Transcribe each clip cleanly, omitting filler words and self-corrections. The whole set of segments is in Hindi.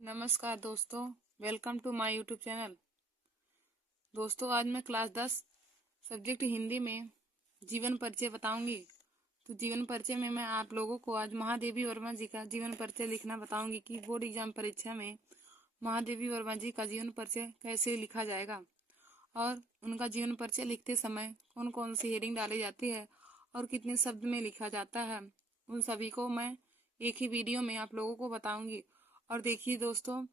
नमस्कार दोस्तों, welcome to my YouTube channel. दोस्तों, आज मैं क्लास 10 सब्जेक्ट हिंदी में जीवन परिचय बताऊंगी। तो जीवन परिचय में मैं आप लोगों को आज महादेवी वर्मा जी का जीवन परिचय लिखना बताऊंगी कि बोर्ड एग्जाम परीक्षा में महादेवी वर्मा जी का जीवन परिचय कैसे लिखा जाएगा और उनका जीवन परिचय लिखते समय कौन कौन सी हेडिंग डाली जाती है और कितने शब्द में लिखा जाता है, उन सभी को मैं एक ही वीडियो में आप लोगों को बताऊंगी। और देखिए दोस्तों,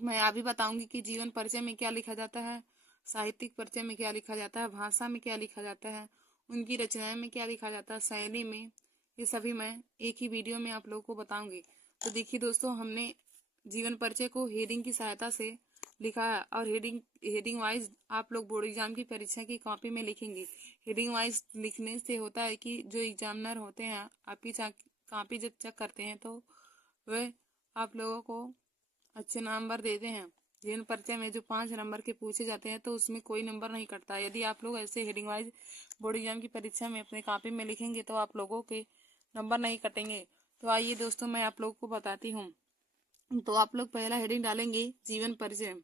मैं अभी बताऊंगी कि जीवन परिचय में क्या लिखा जाता है, साहित्यिक परिचय में क्या लिखा जाता है, भाषा में क्या लिखा जाता है, उनकी रचनाएं में क्या लिखा जाता है, शैली में, ये सभी मैं एक ही वीडियो में आप लोगों को बताऊंगी। तो देखिए दोस्तों, हमने जीवन परिचय को हेडिंग की सहायता से लिखा है और हेडिंग वाइज आप लोग बोर्ड एग्जाम की परीक्षा की कॉपी में लिखेंगे। हेडिंग वाइज लिखने से होता है कि जो एग्जामिनर होते हैं आपकी कॉपी जब चेक करते हैं तो वे आप लोगों को अच्छे नंबर देते हैं। जीवन परिचय में जो 5 नंबर के पूछे जाते हैं तो उसमें कोई नंबर नहीं कटता। यदि आप लोग ऐसे हेडिंग वाइज बोर्ड एग्जाम की परीक्षा में अपने कॉपी में लिखेंगे तो आप लोगों के नंबर नहीं कटेंगे। तो आइए दोस्तों, मैं आप लोगों को बताती हूँ। तो आप लोग पहला हेडिंग डालेंगे जीवन परिचय।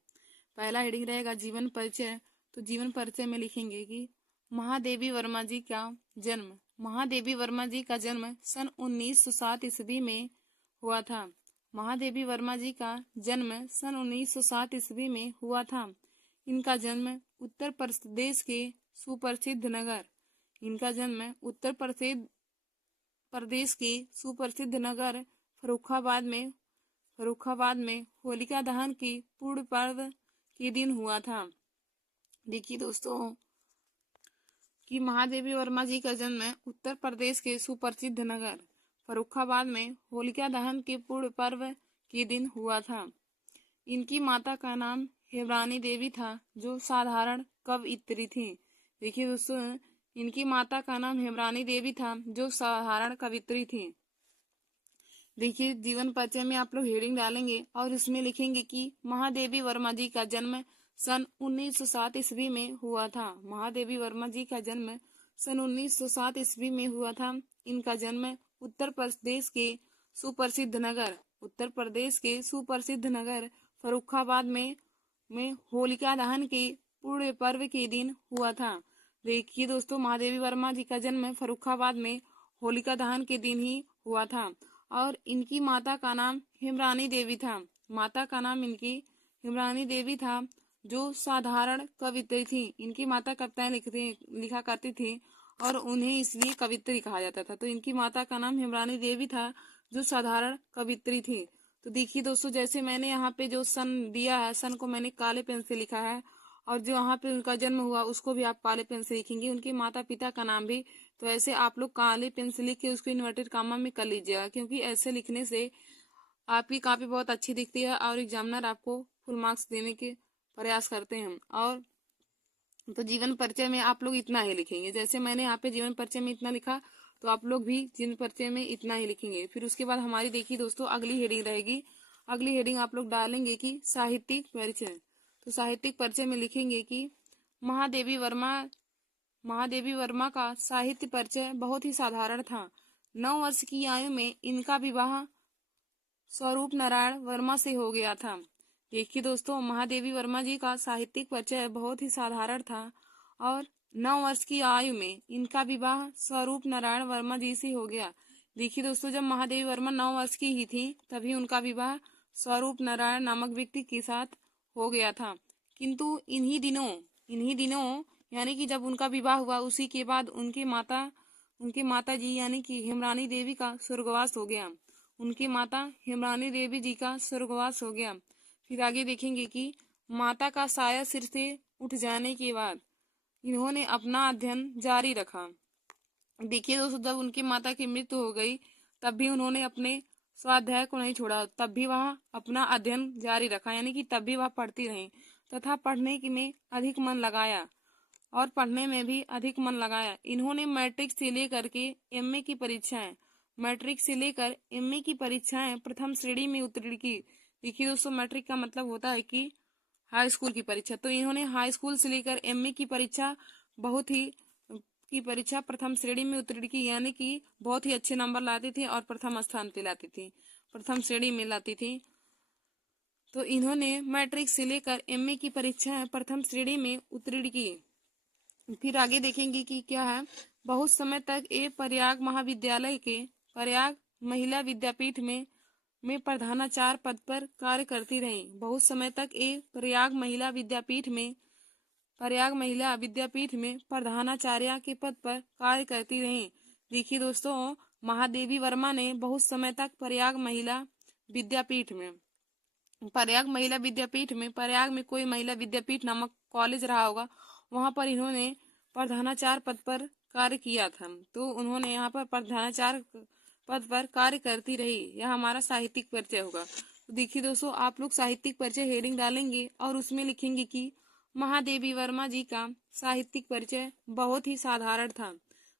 पहला हेडिंग रहेगा जीवन परिचय। तो जीवन परिचय में लिखेंगे कि महादेवी वर्मा जी का जन्म। महादेवी वर्मा जी का जन्म सन 1907 ईस्वी में हुआ था। महादेवी वर्मा जी का जन्म सन 1907 ईस्वी में हुआ था। इनका जन्म उत्तर प्रदेश के सुप्रसिद्ध नगर इनका जन्म उत्तर प्रदेश के सुप्रसिद्ध नगर फर्रुखाबाद में होलिका दहन की पूर्ण पर्व के दिन हुआ था। देखिए दोस्तों कि महादेवी वर्मा जी का जन्म उत्तर प्रदेश के सुप्रसिद्ध नगर फर्रुखाबाद में होलिका दहन के पूर्ण पर्व के दिन हुआ था। इनकी माता का नाम हेमरानी देवी था, जो साधारण कवयित्री थी। देखिए दोस्तों, इनकी माता का नाम हेमरानी देवी था, जो साधारण कवयित्री थी। देखिए, जीवन परिचय में आप लोग हेडिंग डालेंगे और इसमें लिखेंगे कि महादेवी वर्मा जी का जन्म सन 1907 ईस्वी में हुआ था। महादेवी वर्मा जी का जन्म सन 1907 ईस्वी में हुआ था। इनका जन्म उत्तर प्रदेश के सुप्रसिद्ध नगर फर्रुखाबाद में होलिका दहन के पूर्ण पर्व के दिन हुआ था। देखिए दोस्तों, महादेवी वर्मा जी का जन्म फर्रुखाबाद में होलिका दहन के दिन ही हुआ था और इनकी माता का नाम हेमरानी देवी था। माता का नाम इनकी हेमरानी देवी था, जो साधारण कवित्री थी। इनकी माता कविताएं लिखा करती थी और उन्हें इसलिए कवित्री कहा जाता था। तो इनकी माता का नाम हेमरानी देवी था, जो साधारण कवित्री थी। तो देखिए दोस्तों, जैसे मैंने यहाँ पे जो सन दिया है, सन को मैंने काले पेन से लिखा है और जो यहाँ पे उनका जन्म हुआ उसको भी आप काले पेन से लिखेंगे। उनके माता पिता का नाम भी तो ऐसे आप लोग काले पेन से लिख के उसको इन्वर्टेड कामा में कर लीजिएगा, क्योंकि ऐसे लिखने से आपकी कॉपी बहुत अच्छी दिखती है और एग्जामिनर आपको फुल मार्क्स देने के प्रयास करते हैं। और तो जीवन परिचय में आप लोग इतना ही लिखेंगे। जैसे मैंने यहाँ पे जीवन परिचय में इतना लिखा तो आप लोग भी जीवन परिचय में इतना ही लिखेंगे। फिर उसके बाद हमारी देखिए दोस्तों अगली हेडिंग रहेगी। अगली हेडिंग आप लोग डालेंगे कि साहित्यिक परिचय। तो साहित्यिक परिचय में लिखेंगे कि महादेवी वर्मा का साहित्य परिचय बहुत ही साधारण था। 9 वर्ष की आयु में इनका विवाह स्वरूप नारायण वर्मा से हो गया था। देखिए दोस्तों, महादेवी वर्मा जी का साहित्यिक परिचय बहुत ही साधारण था और 9 वर्ष की आयु में इनका विवाह स्वरूप नारायण वर्मा जी से हो गया। देखिए दोस्तों, जब महादेवी वर्मा 9 वर्ष की ही थी तभी उनका विवाह स्वरूप नारायण नामक व्यक्ति के साथ हो गया था। किंतु इन्हीं दिनों यानी कि जब उनका विवाह हुआ उसी के बाद उनकी माता जी यानी कि हेमरानी देवी का स्वर्गवास हो गया। उनकी माता हेमरानी देवी जी का स्वर्गवास हो गया। फिर आगे देखेंगे कि माता का साया सिर से उठ जाने के बाद इन्होंने अपना अध्ययन जारी रखा। देखिए दोस्तों, जब उनकी माता की मृत्यु हो गई तब भी उन्होंने अपने स्वाध्याय को नहीं छोड़ा, तब भी वह अपना अध्ययन जारी रखा, यानी कि तब भी वह पढ़ती रही तथा पढ़ने में अधिक मन लगाया और पढ़ने में भी अधिक मन लगाया। इन्होंने मैट्रिक से लेकर एमए की परीक्षाएं प्रथम श्रेणी में उत्तीर्ण की। देखिए दोस्तों, मैट्रिक का मतलब होता है कि हाई स्कूल की परीक्षा। तो इन्होंने हाई स्कूल से लेकर एमए की परीक्षा प्रथम श्रेणी में उत्तीर्ण की, यानी कि बहुत ही अच्छे नंबर लाती थी और प्रथम स्थान पे लाती थी, प्रथम श्रेणी में लाती थी। तो इन्होंने मैट्रिक से लेकर एमए की परीक्षा प्रथम श्रेणी में उत्तीर्ण की। फिर आगे देखेंगे कि क्या है। बहुत समय तक ये प्रयाग महाविद्यालय के प्रयाग महिला विद्यापीठ में प्रधानाचार्य पद पर कार्य करती रही। बहुत समय तक ये प्रयाग महिला विद्यापीठ में प्रधानाचार्य के पद पर कार्य करती रही। देखिए दोस्तों, महादेवी वर्मा ने बहुत समय तक प्रयाग महिला विद्यापीठ में प्रयाग में कोई महिला विद्यापीठ नामक कॉलेज रहा होगा, वहां पर इन्होंने प्रधानाचार्य पद पर कार्य किया था। तो उन्होंने यहाँ पर प्रधानाचार्य पद पर कार्य करती रही। यह हमारा साहित्यिक परिचय होगा। तो देखिए दोस्तों, आप लोग साहित्यिक परिचय हेडिंग डालेंगे और उसमें लिखेंगे कि महादेवी वर्मा जी का साहित्यिक परिचय बहुत ही साधारण था।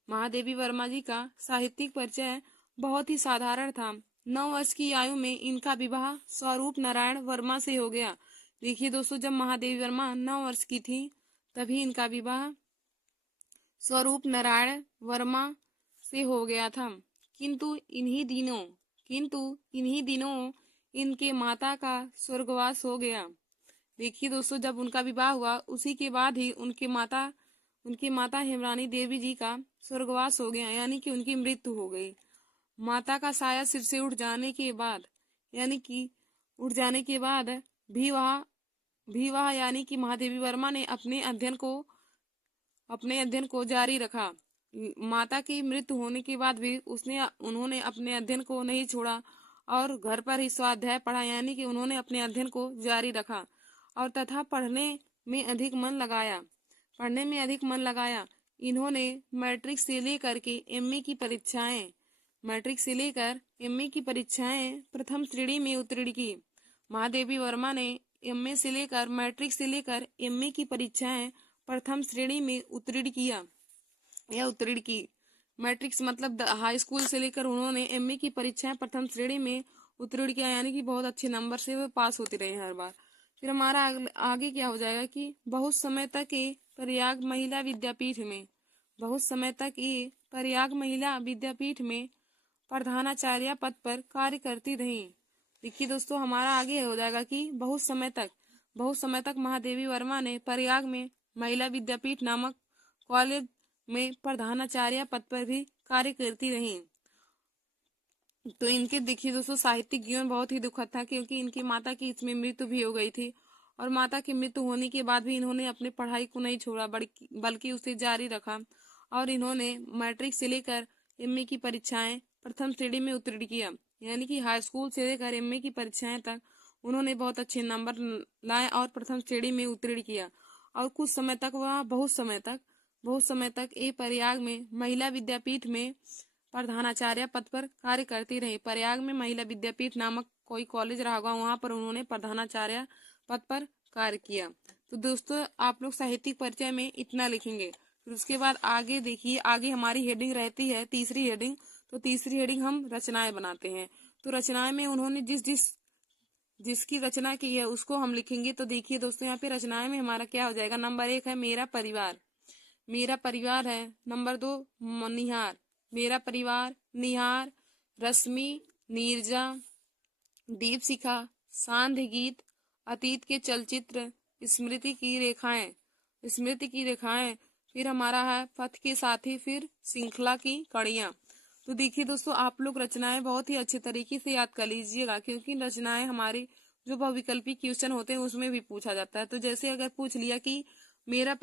महादेवी वर्मा जी का साहित्यिक परिचय बहुत ही साधारण था। 9 वर्ष की आयु में इनका विवाह स्वरूप नारायण वर्मा से हो गया। देखिए दोस्तों, जब महादेवी वर्मा 9 वर्ष की थी तभी इनका विवाह स्वरूप नारायण वर्मा से हो गया था। किंतु इन्हीं दिनों इनके माता का स्वर्गवास हो गया। देखिए दोस्तों, जब उनका विवाह हुआ उसी के बाद ही उनकी माता हेमरानी देवी जी का स्वर्गवास हो गया, यानी कि उनकी मृत्यु हो गई। माता का साया सिर से उठ जाने के बाद भी वह यानी कि महादेवी वर्मा ने अपने अध्ययन को जारी रखा। माता की मृत्यु होने के बाद भी उन्होंने अपने अध्ययन को नहीं छोड़ा और घर पर ही स्वाध्याय पढ़ा, यानी कि उन्होंने अपने अध्ययन को जारी रखा और तथा पढ़ने में अधिक मन लगाया। इन्होंने मैट्रिक से लेकर एमए की परीक्षाएं प्रथम श्रेणी में उत्तीर्ण की। महादेवी वर्मा ने मैट्रिक से लेकर एमए की परीक्षाएं प्रथम श्रेणी में उत्तीर्ण की। मैट्रिक मतलब हाई स्कूल से लेकर उन्होंने एमए की परीक्षाएं प्रथम श्रेणी में उत्तीर्ण किया, यानी कि बहुत अच्छे नंबर से वो पास होती रही हर बार। फिर हमारा आगे क्या हो जाएगा कि बहुत समय तक ये प्रयाग महिला विद्यापीठ में प्रधानाचार्य पद पर कार्य करती रही। देखिए दोस्तों, हमारा आगे हो जाएगा कि बहुत समय तक महादेवी वर्मा ने प्रयाग में महिला विद्यापीठ नामक कॉलेज में प्रधानाचार्य पद पर भी कार्य करती रही। तो इनके देखिए दोस्तों, साहित्यिक जीवन बहुत ही दुखद था, क्योंकि इनकी माता की इसमें मृत्यु भी हो गई थी और माता की मृत्यु होने के बाद भी इन्होंने अपनी पढ़ाई को नहीं छोड़ा, बल्कि उसे जारी रखा और इन्होंने मैट्रिक से लेकर एमए की परीक्षाएं प्रथम श्रेणी में उत्तीर्ण किया, यानी कि हाई स्कूल से लेकर एमए की परीक्षाएं तक उन्होंने बहुत अच्छे नंबर लाए और प्रथम श्रेणी में उत्तीर्ण किया। और कुछ समय तक वह बहुत समय तक ये प्रयाग में महिला विद्यापीठ में प्रधानाचार्य पद पर कार्य करती रही। प्रयाग में महिला विद्यापीठ नामक कोई कॉलेज रहा होगा, वहां पर उन्होंने प्रधानाचार्य पद पर कार्य किया। तो दोस्तों, आप लोग साहित्यिक परिचय में इतना लिखेंगे। फिर उसके बाद आगे देखिए, आगे हमारी हेडिंग रहती है तीसरी हेडिंग। तो तीसरी हेडिंग हम रचनाएं बनाते हैं। तो रचनाएं में उन्होंने जिसकी रचना की है उसको हम लिखेंगे। तो देखिए दोस्तों, यहाँ पे रचनाएं में हमारा क्या हो जाएगा। नंबर 1 है मेरा परिवार है। नंबर 2 निहार, मेरा परिवार, निहार, रश्मि, नीरजा, दीपशिखा, सांध्य गीत, अतीत के चलचित्र, स्मृति की रेखाएं। फिर हमारा है पथ के साथी, फिर श्रृंखला की कड़ियां। तो देखिए दोस्तों, आप लोग रचनाएं बहुत ही अच्छे तरीके से याद कर लीजिएगा, क्योंकि रचनाएं हमारी जो बहुविकल्पी क्वेश्चन होते हैं उसमें भी पूछा जाता है। तो जैसे अगर पूछ लिया कि मेरा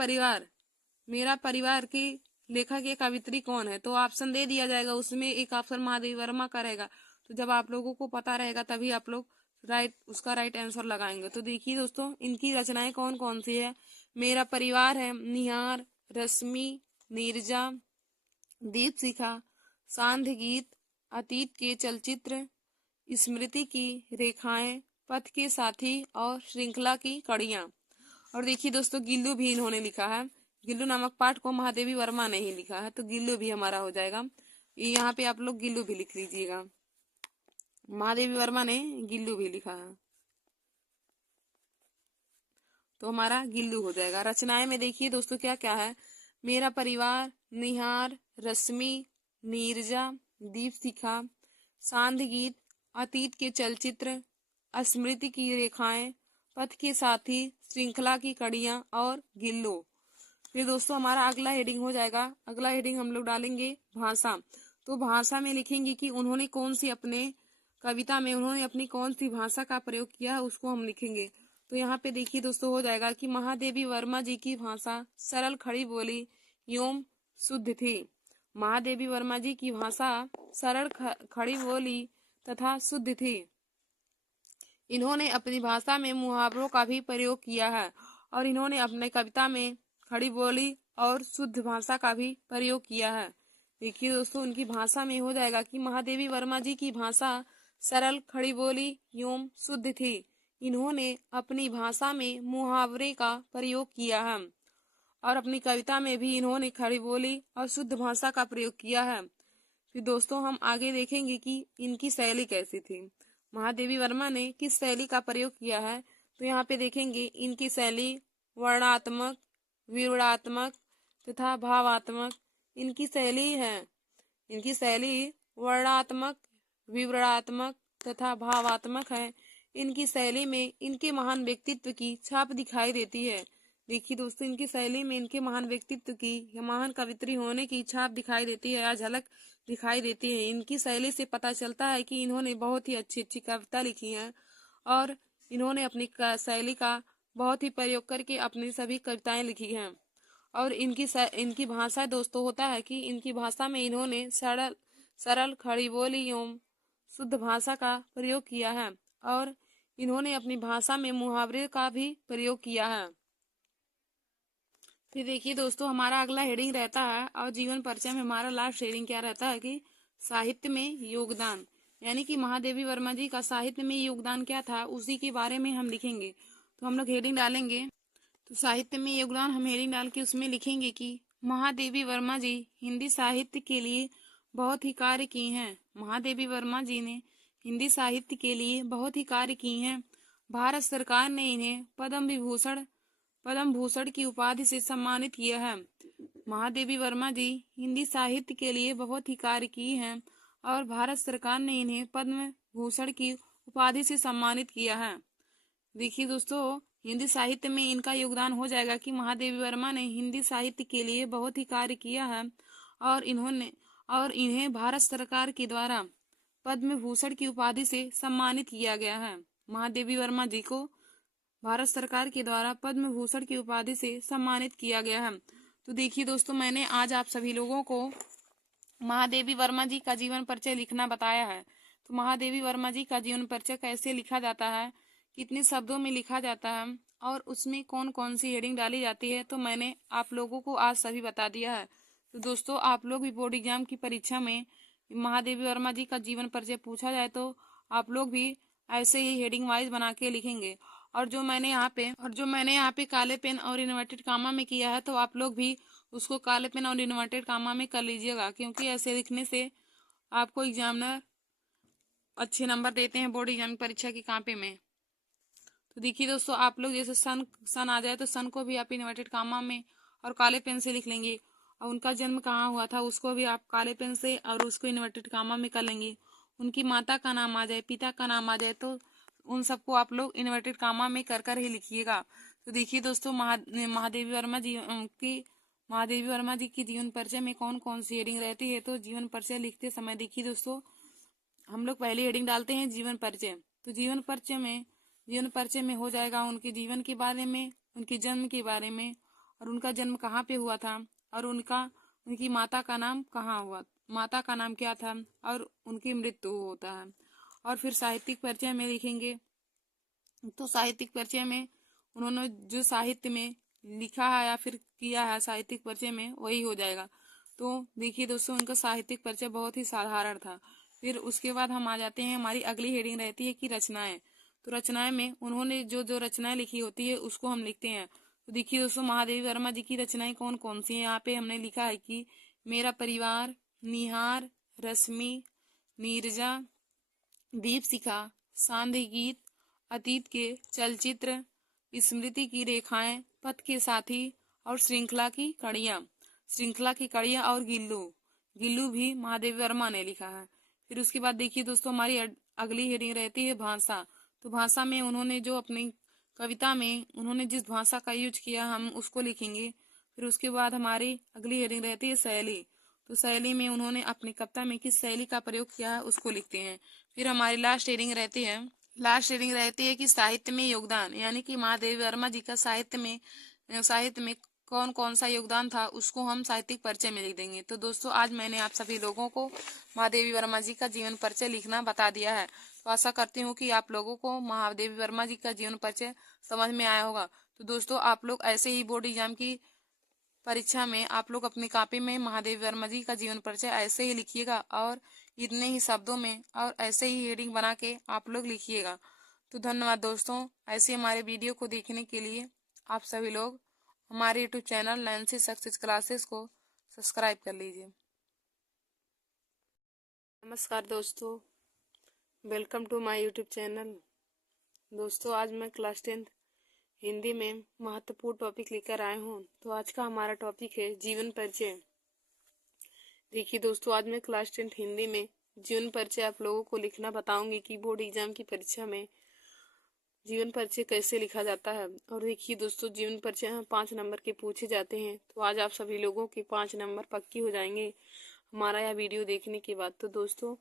परिवार की लेखक या कवित्री कौन है, तो ऑप्शन दे दिया जाएगा, उसमें एक ऑप्शन महादेवी वर्मा का रहेगा। तो जब आप लोगों को पता रहेगा तभी आप लोग उसका राइट आंसर लगाएंगे। तो देखिए दोस्तों, इनकी रचनाएं कौन कौन सी है। मेरा परिवार है, निहार, रश्मि, नीरजा, दीपशिखा, सांध्य गीत, अतीत के चलचित्र, स्मृति की रेखाएं, पथ के साथी और श्रृंखला की कड़ियां। और देखिए दोस्तों, गिल्लू भी इन्होंने लिखा है। गिल्लू नामक पाठ को महादेवी वर्मा ने ही लिखा है, तो गिल्लू भी हमारा हो जाएगा। यहाँ पे आप लोग गिल्लू भी लिख लीजिएगा, महादेवी वर्मा ने गिल्लू भी लिखा है, तो हमारा गिल्लू हो जाएगा। रचनाएं में देखिए दोस्तों क्या क्या है। मेरा परिवार, निहार, रश्मि, नीरजा, दीपशिखा, सांध्य गीत, अतीत के चलचित्र, स्मृति की रेखाएं, पथ के साथी, श्रृंखला की कड़ियां और गिल्लो। फिर दोस्तों हमारा अगला हेडिंग हो जाएगा, अगला हेडिंग हम लोग डालेंगे भाषा। तो भाषा में लिखेंगे कि उन्होंने कौन सी अपने कविता में उन्होंने अपनी कौन सी भाषा का प्रयोग किया है, उसको हम लिखेंगे। तो यहाँ पे देखिए दोस्तों हो जाएगा कि महादेवी वर्मा जी की भाषा सरल, खड़ी बोली एवं शुद्ध थी। महादेवी वर्मा जी की भाषा सरल, खड़ी बोली तथा शुद्ध थी। इन्होंने अपनी भाषा में मुहावरों का भी प्रयोग किया है और इन्होंने अपने कविता में खड़ी बोली और शुद्ध भाषा का भी प्रयोग किया है। देखिए दोस्तों उनकी भाषा में हो जाएगा कि महादेवी वर्मा जी की भाषा सरल, खड़ी बोली एवं शुद्ध थी। इन्होंने अपनी भाषा में मुहावरे का प्रयोग किया है और अपनी कविता में भी इन्होंने खड़ी बोली और शुद्ध भाषा का प्रयोग किया है। फिर दोस्तों हम आगे देखेंगे कि इनकी शैली कैसी थी, महादेवी वर्मा ने किस शैली का प्रयोग किया है। तो यहाँ पे देखेंगे इनकी शैली वर्णात्मक, विवरणात्मक तथा भावात्मक इनकी शैली है। इनकी शैली वर्णात्मक, विवरणात्मक तथा भावात्मक है। इनकी शैली में इनके महान व्यक्तित्व की छाप दिखाई देती है। देखिए दोस्तों इनकी शैली में इनके महान व्यक्तित्व की या महान कवित्री होने की छाप दिखाई देती है या झलक दिखाई देती है। इनकी शैली से पता चलता है कि इन्होंने बहुत ही अच्छी अच्छी कविता लिखी है और इन्होंने अपनी शैली का बहुत ही प्रयोग करके अपनी सभी कविताएं लिखी हैं। और इनकी भाषा दोस्तों होता है कि इनकी भाषा में इन्होंने सरल, खड़ी बोली एवं शुद्ध भाषा का प्रयोग किया है और इन्होंने अपनी भाषा में मुहावरे का भी प्रयोग किया है। फिर देखिए दोस्तों हमारा अगला हेडिंग रहता है और जीवन परिचय में हमारा लास्ट हेडिंग क्या रहता है कि साहित्य में योगदान, यानी कि महादेवी वर्मा जी का साहित्य में योगदान क्या था उसी के बारे में हम लिखेंगे। तो हम लोग हेडिंग डालेंगे, तो साहित्य में योगदान हम हेडिंग डाल के उसमें लिखेंगे कि महादेवी वर्मा जी हिंदी साहित्य के लिए बहुत ही कार्य किए हैं। महादेवी वर्मा जी ने हिंदी साहित्य के लिए बहुत ही कार्य किए हैं। भारत सरकार ने इन्हें पद्म भूषण की उपाधि से सम्मानित किया है। महादेवी वर्मा जी हिंदी साहित्य के लिए बहुत ही कार्य किए हैं और भारत सरकार ने इन्हें पद्म भूषण की उपाधि से सम्मानित किया है। देखिए दोस्तों हिंदी साहित्य में इनका योगदान हो जाएगा कि महादेवी वर्मा ने हिंदी साहित्य के लिए बहुत ही कार्य किया है और इन्हें भारत सरकार के द्वारा पद्म भूषण की उपाधि से सम्मानित किया गया है। महादेवी वर्मा जी को भारत सरकार के द्वारा पद्म भूषण की उपाधि से सम्मानित किया गया है। तो देखिए दोस्तों मैंने आज आप सभी लोगों को महादेवी वर्मा जी का जीवन परिचय लिखना बताया है। तो महादेवी वर्मा जी का जीवन परिचय कैसे लिखा जाता है, कितने शब्दों में लिखा जाता है और उसमें कौन कौन सी हेडिंग डाली जाती है, तो मैंने आप लोगों को आज सभी बता दिया है। तो दोस्तों आप लोग भी बोर्ड एग्जाम की परीक्षा में महादेवी वर्मा जी का जीवन परिचय पूछा जाए तो आप लोग भी ऐसे ही हेडिंग वाइज बना के लिखेंगे। और जो मैंने यहाँ पे काले पेन और इन्वर्टेड कामा में किया है तो आप लोग भी उसको काले पेन और इन्वर्टेड कामा में कर लीजिएगा, क्योंकि ऐसे लिखने से आपको एग्जामिनर अच्छे नंबर देते हैं बोर्ड एग्जाम की परीक्षा की कॉपी में। तो देखिए दोस्तों आप लोग जैसे सन आ जाए तो सन को भी आप इन्वर्टेड कामा में और काले पेन से लिख लेंगे और उनका जन्म कहाँ हुआ था उसको भी आप काले पेन से और उसको इन्वर्टेड कामा में कर लेंगे। उनकी माता का नाम आ जाए, पिता का नाम आ जाए तो उन सबको आप लोग इन्वर्टेड कामा में कर कर ही लिखिएगा। तो देखिए दोस्तों महादेवी वर्मा जी की जीवन परिचय में कौन कौन सी हेडिंग रहती है। तो जीवन परिचय लिखते समय देखिए दोस्तों हम लोग पहली हेडिंग डालते हैं जीवन परिचय। तो जीवन परिचय में हो जाएगा उनके जीवन के बारे में, उनके जन्म के बारे में और उनका जन्म कहाँ पे हुआ था और उनकी माता का नाम माता का नाम क्या था और उनकी मृत्यु होता है। और फिर साहित्यिक परिचय में लिखेंगे, तो साहित्यिक परिचय में उन्होंने जो साहित्य में लिखा है या फिर किया है साहित्यिक परिचय में वही हो जाएगा। तो देखिए दोस्तों उनका साहित्यिक परिचय बहुत ही साधारण था। फिर उसके बाद हम आ जाते हैं, हमारी अगली हेडिंग रहती है कि रचनाएं। तो रचनाएं में उन्होंने जो रचनाएं लिखी होती है उसको हम लिखते हैं। तो देखिए दोस्तों महादेवी वर्मा जी की रचनाएं कौन कौन सी हैं। यहाँ पे हमने लिखा है कि मेरा परिवार, निहार, रश्मि, नीरजा, दीपशिखा, सांध्य गीत, अतीत के चलचित्र, स्मृति की रेखाएं, पथ के साथी और श्रृंखला की कड़ियां और गिल्लू भी महादेवी वर्मा ने लिखा है। फिर उसके बाद देखिए दोस्तों हमारी अगली हेडिंग रहती है भाषा। तो भाषा में उन्होंने जो अपनी कविता में उन्होंने जिस भाषा का यूज किया हम उसको लिखेंगे। फिर उसके बाद हमारी अगली हेडिंग रहती है शैली। तो शैली में उन्होंने अपनी कविता में किस शैली का प्रयोग किया है उसको लिखते हैं। फिर हमारी लास्ट हेडिंग रहती है कि साहित्य में योगदान, यानी कि महादेवी वर्मा जी का साहित्य में कौन कौन सा योगदान था उसको हम साहित्यिक परिचय में लिख देंगे। तो दोस्तों आज मैंने आप सभी लोगों को महादेवी वर्मा जी का जीवन परिचय लिखना बता दिया है। तो आशा करती हूँ कि आप लोगों को महादेवी वर्मा जी का जीवन परिचय समझ में आया होगा। तो दोस्तों आप लोग ऐसे ही बोर्ड एग्जाम की परीक्षा में आप लोग अपनी कॉपी में महादेवी वर्मा जी का जीवन परिचय ऐसे ही लिखिएगा और इतने ही शब्दों में और ऐसे ही हेडिंग बना के आप लोग लिखिएगा। तो धन्यवाद दोस्तों, ऐसे हमारे वीडियो को देखने के लिए आप सभी लोग हमारे YouTube channel Nancy success classes को सब्सक्राइब कर लीजिए। नमस्कार दोस्तों, welcome to my YouTube channel. दोस्तों आज मैं क्लास 10 हिंदी में महत्वपूर्ण टॉपिक लेकर आए हूँ। तो आज का हमारा टॉपिक है जीवन परिचय। देखिए दोस्तों, आज मैं क्लास 10 हिंदी में जीवन परिचय आप लोगों को लिखना बताऊंगी कि बोर्ड एग्जाम की परीक्षा में जीवन परिचय कैसे लिखा जाता है। और देखिए दोस्तों, जीवन परिचय 5 नंबर के पूछे जाते हैं। तो आज आप सभी लोगों के 5 नंबर पक्की हो जाएंगे हमारा यह वीडियो देखने के बाद। तो दोस्तों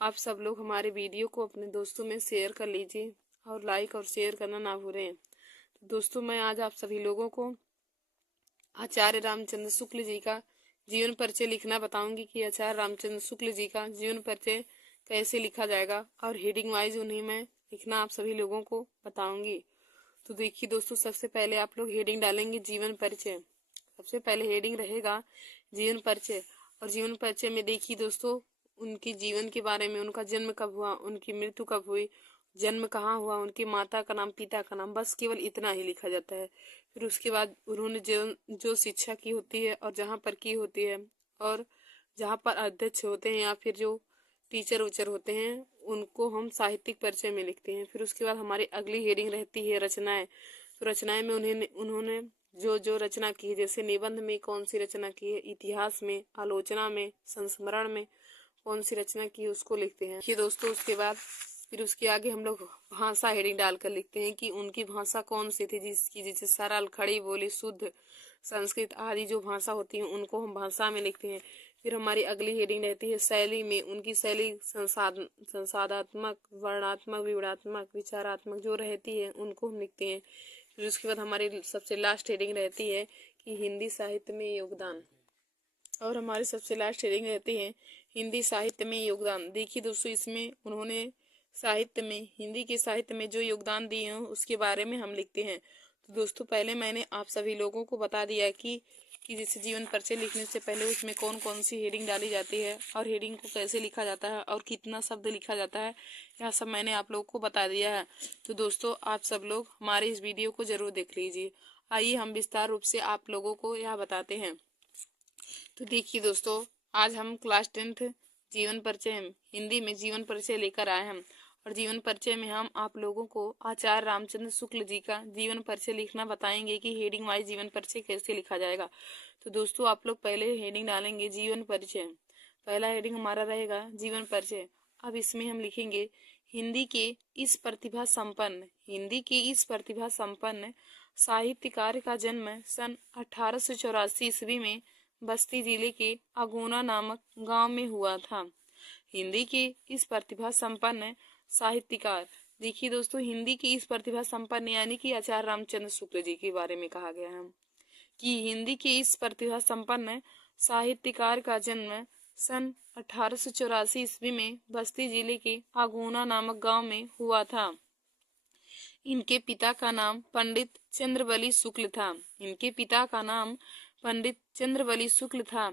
आप सब लोग हमारे वीडियो को अपने दोस्तों में शेयर कर लीजिए और लाइक और शेयर करना ना भूलें। तो दोस्तों मैं आज आप सभी लोगों को आचार्य रामचंद्र शुक्ल जी का जीवन परिचय लिखना बताऊंगी कि आचार्य रामचंद्र शुक्ल जी का जीवन परिचय कैसे लिखा जाएगा और हेडिंग वाइज उन्हें मैं लिखना आप सभी लोगों को बताऊंगी। तो देखिए दोस्तों, सबसे पहले आप लोग हेडिंग डालेंगे जीवन परिचय। सबसे पहले हेडिंग रहेगा जीवन परिचय। और जीवन परिचय में देखिए दोस्तों, उनके जीवन के बारे में, उनका जन्म कब हुआ, उनकी मृत्यु कब हुई, जन्म कहाँ हुआ, उनके माता का नाम, पिता का नाम, बस केवल इतना ही लिखा जाता है। फिर उसके बाद उन्होंने जो शिक्षा की होती है और जहाँ पर की होती है और जहाँ पर अध्यक्ष होते हैं या फिर जो टीचर उचर होते हैं उनको हम साहित्यिक परिचय में लिखते हैं। फिर उसके बाद हमारी अगली हेडिंग रहती है रचनाएं। तो रचनाएं में उन्होंने जो जो रचना की है, जैसे निबंध में कौन सी रचना की है, इतिहास में, आलोचना में, संस्मरण में कौन सी रचना की है उसको लिखते हैं। ये दोस्तों उसके बाद फिर उसके आगे हम लोग भाषा हेडिंग डालकर लिखते हैं कि उनकी भाषा कौन सी थी जिसकी जैसे सरल, खड़ी बोली, शुद्ध संस्कृत आदि जो भाषा होती है उनको हम भाषा में लिखते हैं। फिर हमारी अगली हेडिंग रहती है शैली में। उनकी शैली संसाधात्मक, वर्णात्मक, विवरणात्मक, विचारात्मक जो रहती है उनको हम लिखते हैं। फिर उसके बाद हमारी सबसे लास्ट हेडिंग रहती है कि हिंदी साहित्य में योगदान। और हमारी सबसे लास्ट हेडिंग रहती है हिंदी साहित्य में योगदान। देखिए दोस्तों, इसमें उन्होंने साहित्य में, हिंदी के साहित्य में जो योगदान दिए हैं उसके बारे में हम लिखते हैं। तो दोस्तों पहले मैंने आप सभी लोगों को बता दिया कि जैसे जीवन परिचय लिखने से पहले उसमें कौन कौन सी हेडिंग डाली जाती है और हेडिंग को कैसे लिखा जाता है और कितना शब्द लिखा जाता है, यह सब मैंने आप लोगों को बता दिया है। तो दोस्तों आप सब लोग हमारे इस वीडियो को जरूर देख लीजिए। आइए हम विस्तार रूप से आप लोगों को यह बताते हैं। तो देखिए दोस्तों, आज हम क्लास 10 जीवन परिचय हिंदी में जीवन परिचय लेकर आए हैं। और जीवन परिचय में हम आप लोगों को आचार्य रामचंद्र शुक्ल जी का जीवन परिचय लिखना बताएंगे कि हेडिंग वाइज जीवन परिचय कैसे लिखा जाएगा। तो दोस्तों आप लोग पहले हेडिंग डालेंगे जीवन परिचय। पहला हेडिंग हमारा रहेगा जीवन परिचय। अब इसमें हम लिखेंगे हिंदी के इस प्रतिभा संपन्न साहित्यकार का जन्म सन 1884 ईस्वी में बस्ती जिले के अगुना नामक गांव में हुआ था। हिंदी के इस प्रतिभा संपन्न साहित्यकार, देखिए दोस्तों, हिंदी की इस प्रतिभा संपन्न यानी कि आचार्य रामचंद्र शुक्ल जी के बारे में कहा गया है कि हिंदी के इस प्रतिभा संपन्न साहित्यकार का जन्म सन 1884 ईस्वी में बस्ती जिले के अगुना नामक गांव में हुआ था। इनके पिता का नाम पंडित चंद्रबली शुक्ल था।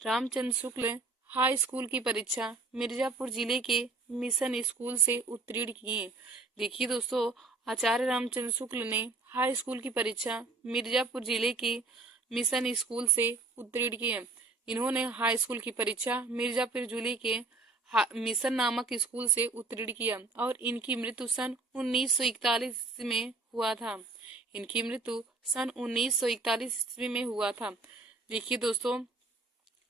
रामचंद्र शुक्ल हाई स्कूल की परीक्षा मिर्जापुर जिले के मिशन स्कूल से उत्तीर्ण किए। देखिए दोस्तों, आचार्य रामचंद्र शुक्ल ने हाई स्कूल की परीक्षा मिर्जापुर जिले के मिशन स्कूल से उत्तीर्ण किए। इन्होंने हाई स्कूल की परीक्षा मिर्जापुर जिले के मिशन नामक स्कूल से उत्तीर्ण किया और इनकी मृत्यु सन 1941 में हुआ था। ईस्वी में हुआ था। देखिए दोस्तों,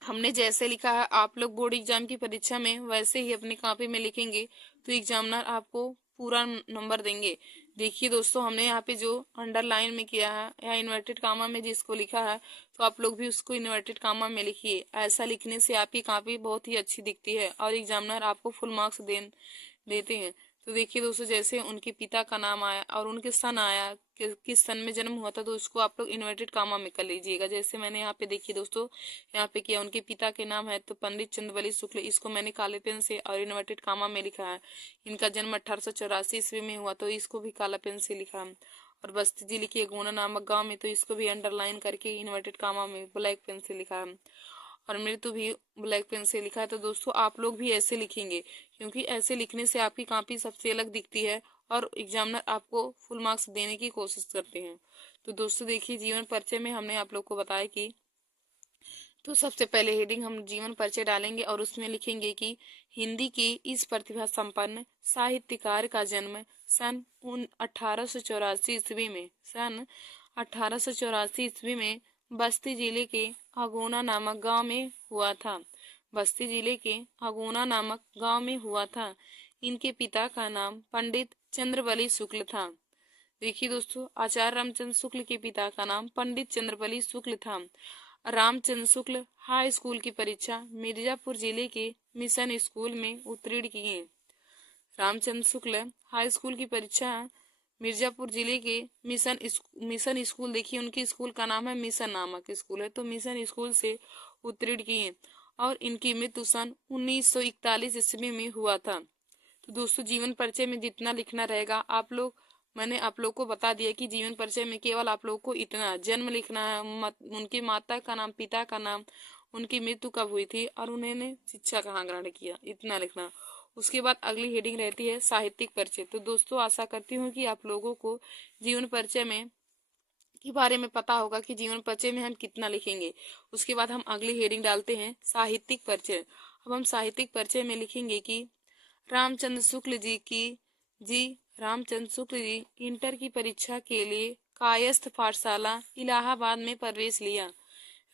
हमने जैसे लिखा है आप लोग बोर्ड एग्जाम की परीक्षा में वैसे ही अपनी कॉपी में लिखेंगे तो एग्जामिनर आपको पूरा नंबर देंगे। देखिए दोस्तों, हमने यहाँ पे जो अंडरलाइन में किया है या इन्वर्टेड कामा में जिसको लिखा है, तो आप लोग भी उसको इन्वर्टेड कामा में लिखिए। ऐसा लिखने से आपकी कॉपी बहुत ही अच्छी दिखती है और एग्जामिनर आपको फुल मार्क्स देते हैं। तो देखिए दोस्तों, जैसे उनके पिता का नाम आया और उनके सन आया, किस सन में जन्म हुआ था, तो उसको आप लोग इन्वर्टेड कामा में कर लीजिएगा। जैसे मैंने यहाँ पे देखिए दोस्तों, यहाँ पे किया, उनके पिता के नाम है तो पंडित चंद्रवली शुक्ल, इसको मैंने काले पेन से और इन्वर्टेड कामा में लिखा है। इनका जन्म 1884 ईस्वी में हुआ, तो इसको भी काला पेन से लिखा है। और बस्ती जिले के गोना नामक गांव में, तो इसको भी अंडरलाइन करके इन्वर्टेड कामा में ब्लैक पेन से लिखा है। और मृत्यु भी ब्लैक पेन से लिखा है। तो दोस्तों, आप लोग भी ऐसे लिखेंगे, क्योंकि ऐसे लिखने से आपकी कॉपी सबसे अलग दिखती है और एग्जामिनर आपको फुल मार्क्स देने की कोशिश करते हैं। तो दोस्तों देखिए, जीवन परिचय में हमने आप लोग को बताया कि, तो सबसे पहले हेडिंग हम जीवन परिचय डालेंगे और उसमें लिखेंगे कि हिंदी के इस प्रतिभा संपन्न साहित्यकार का जन्म सन 1884 ईस्वी में बस्ती जिले के अगोना नामक गांव में हुआ था। बस्ती जिले के अगोना नामक गांव में हुआ था। इनके पिता का नाम पंडित चंद्रबली शुक्ल था। देखिए दोस्तों, आचार्य रामचंद्र शुक्ल के पिता का नाम पंडित चंद्रबली शुक्ल था। रामचंद्र शुक्ल हाई स्कूल की परीक्षा मिर्जापुर जिले के मिशन स्कूल में उत्तीर्ण किए। रामचंद्र शुक्ल हाई स्कूल की परीक्षा मिर्जापुर जिले के मिशन स्कूल, देखिए उनकी स्कूल का नाम है मिशन नामक स्कूल है, तो मिशन स्कूल से उत्तीर्ण किए और इनकी मृत्यु सन 1941 ईस्वी में हुआ था। तो दोस्तों, जीवन परिचय में जितना लिखना रहेगा मैंने आप लोग को बता दिया कि जीवन परिचय में केवल आप लोग को इतना जन्म लिखना है, उनकी माता का नाम, पिता का नाम, उनकी मृत्यु कब हुई थी और उन्होंने शिक्षा कहाँ ग्रहण किया, इतना लिखना। उसके बाद अगली हेडिंग रहती है साहित्यिक परिचय। तो दोस्तों, आशा करती हूँ कि आप लोगों को जीवन परिचय में के बारे में पता होगा कि जीवन परिचय में हम कितना लिखेंगे। उसके बाद हम अगली हेडिंग डालते हैं साहित्यिक परिचय। अब हम साहित्यिक परिचय में लिखेंगे कि रामचंद्र शुक्ल जी इंटर की परीक्षा के लिए कायस्थ पाठशाला इलाहाबाद में प्रवेश लिया।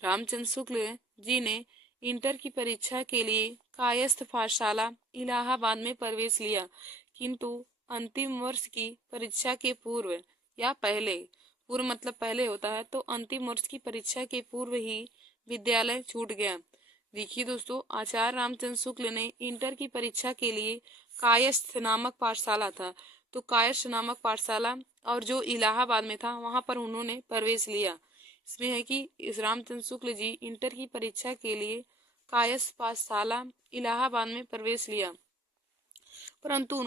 रामचंद्र शुक्ल जी ने इंटर की परीक्षा के लिए कायस्थ पाठशाला इलाहाबाद में प्रवेश लिया, किंतु अंतिम वर्ष की परीक्षा के पूर्व या पहले, पूर्व मतलब पहले होता है, तो अंतिम वर्ष की परीक्षा के पूर्व ही विद्यालय छूट गया। देखिए दोस्तों, आचार्य रामचंद्र शुक्ल ने इंटर की परीक्षा के लिए कायस्थ नामक पाठशाला था, तो कायस्थ नामक पाठशाला और जो इलाहाबाद में था वहां पर उन्होंने प्रवेश लिया। इसमें है कि इस रामचंद्र शुक्ल जी इंटर की परीक्षा के लिए कायस्थ पाठशाला इलाहाबाद में प्रवेश लिया, परंतु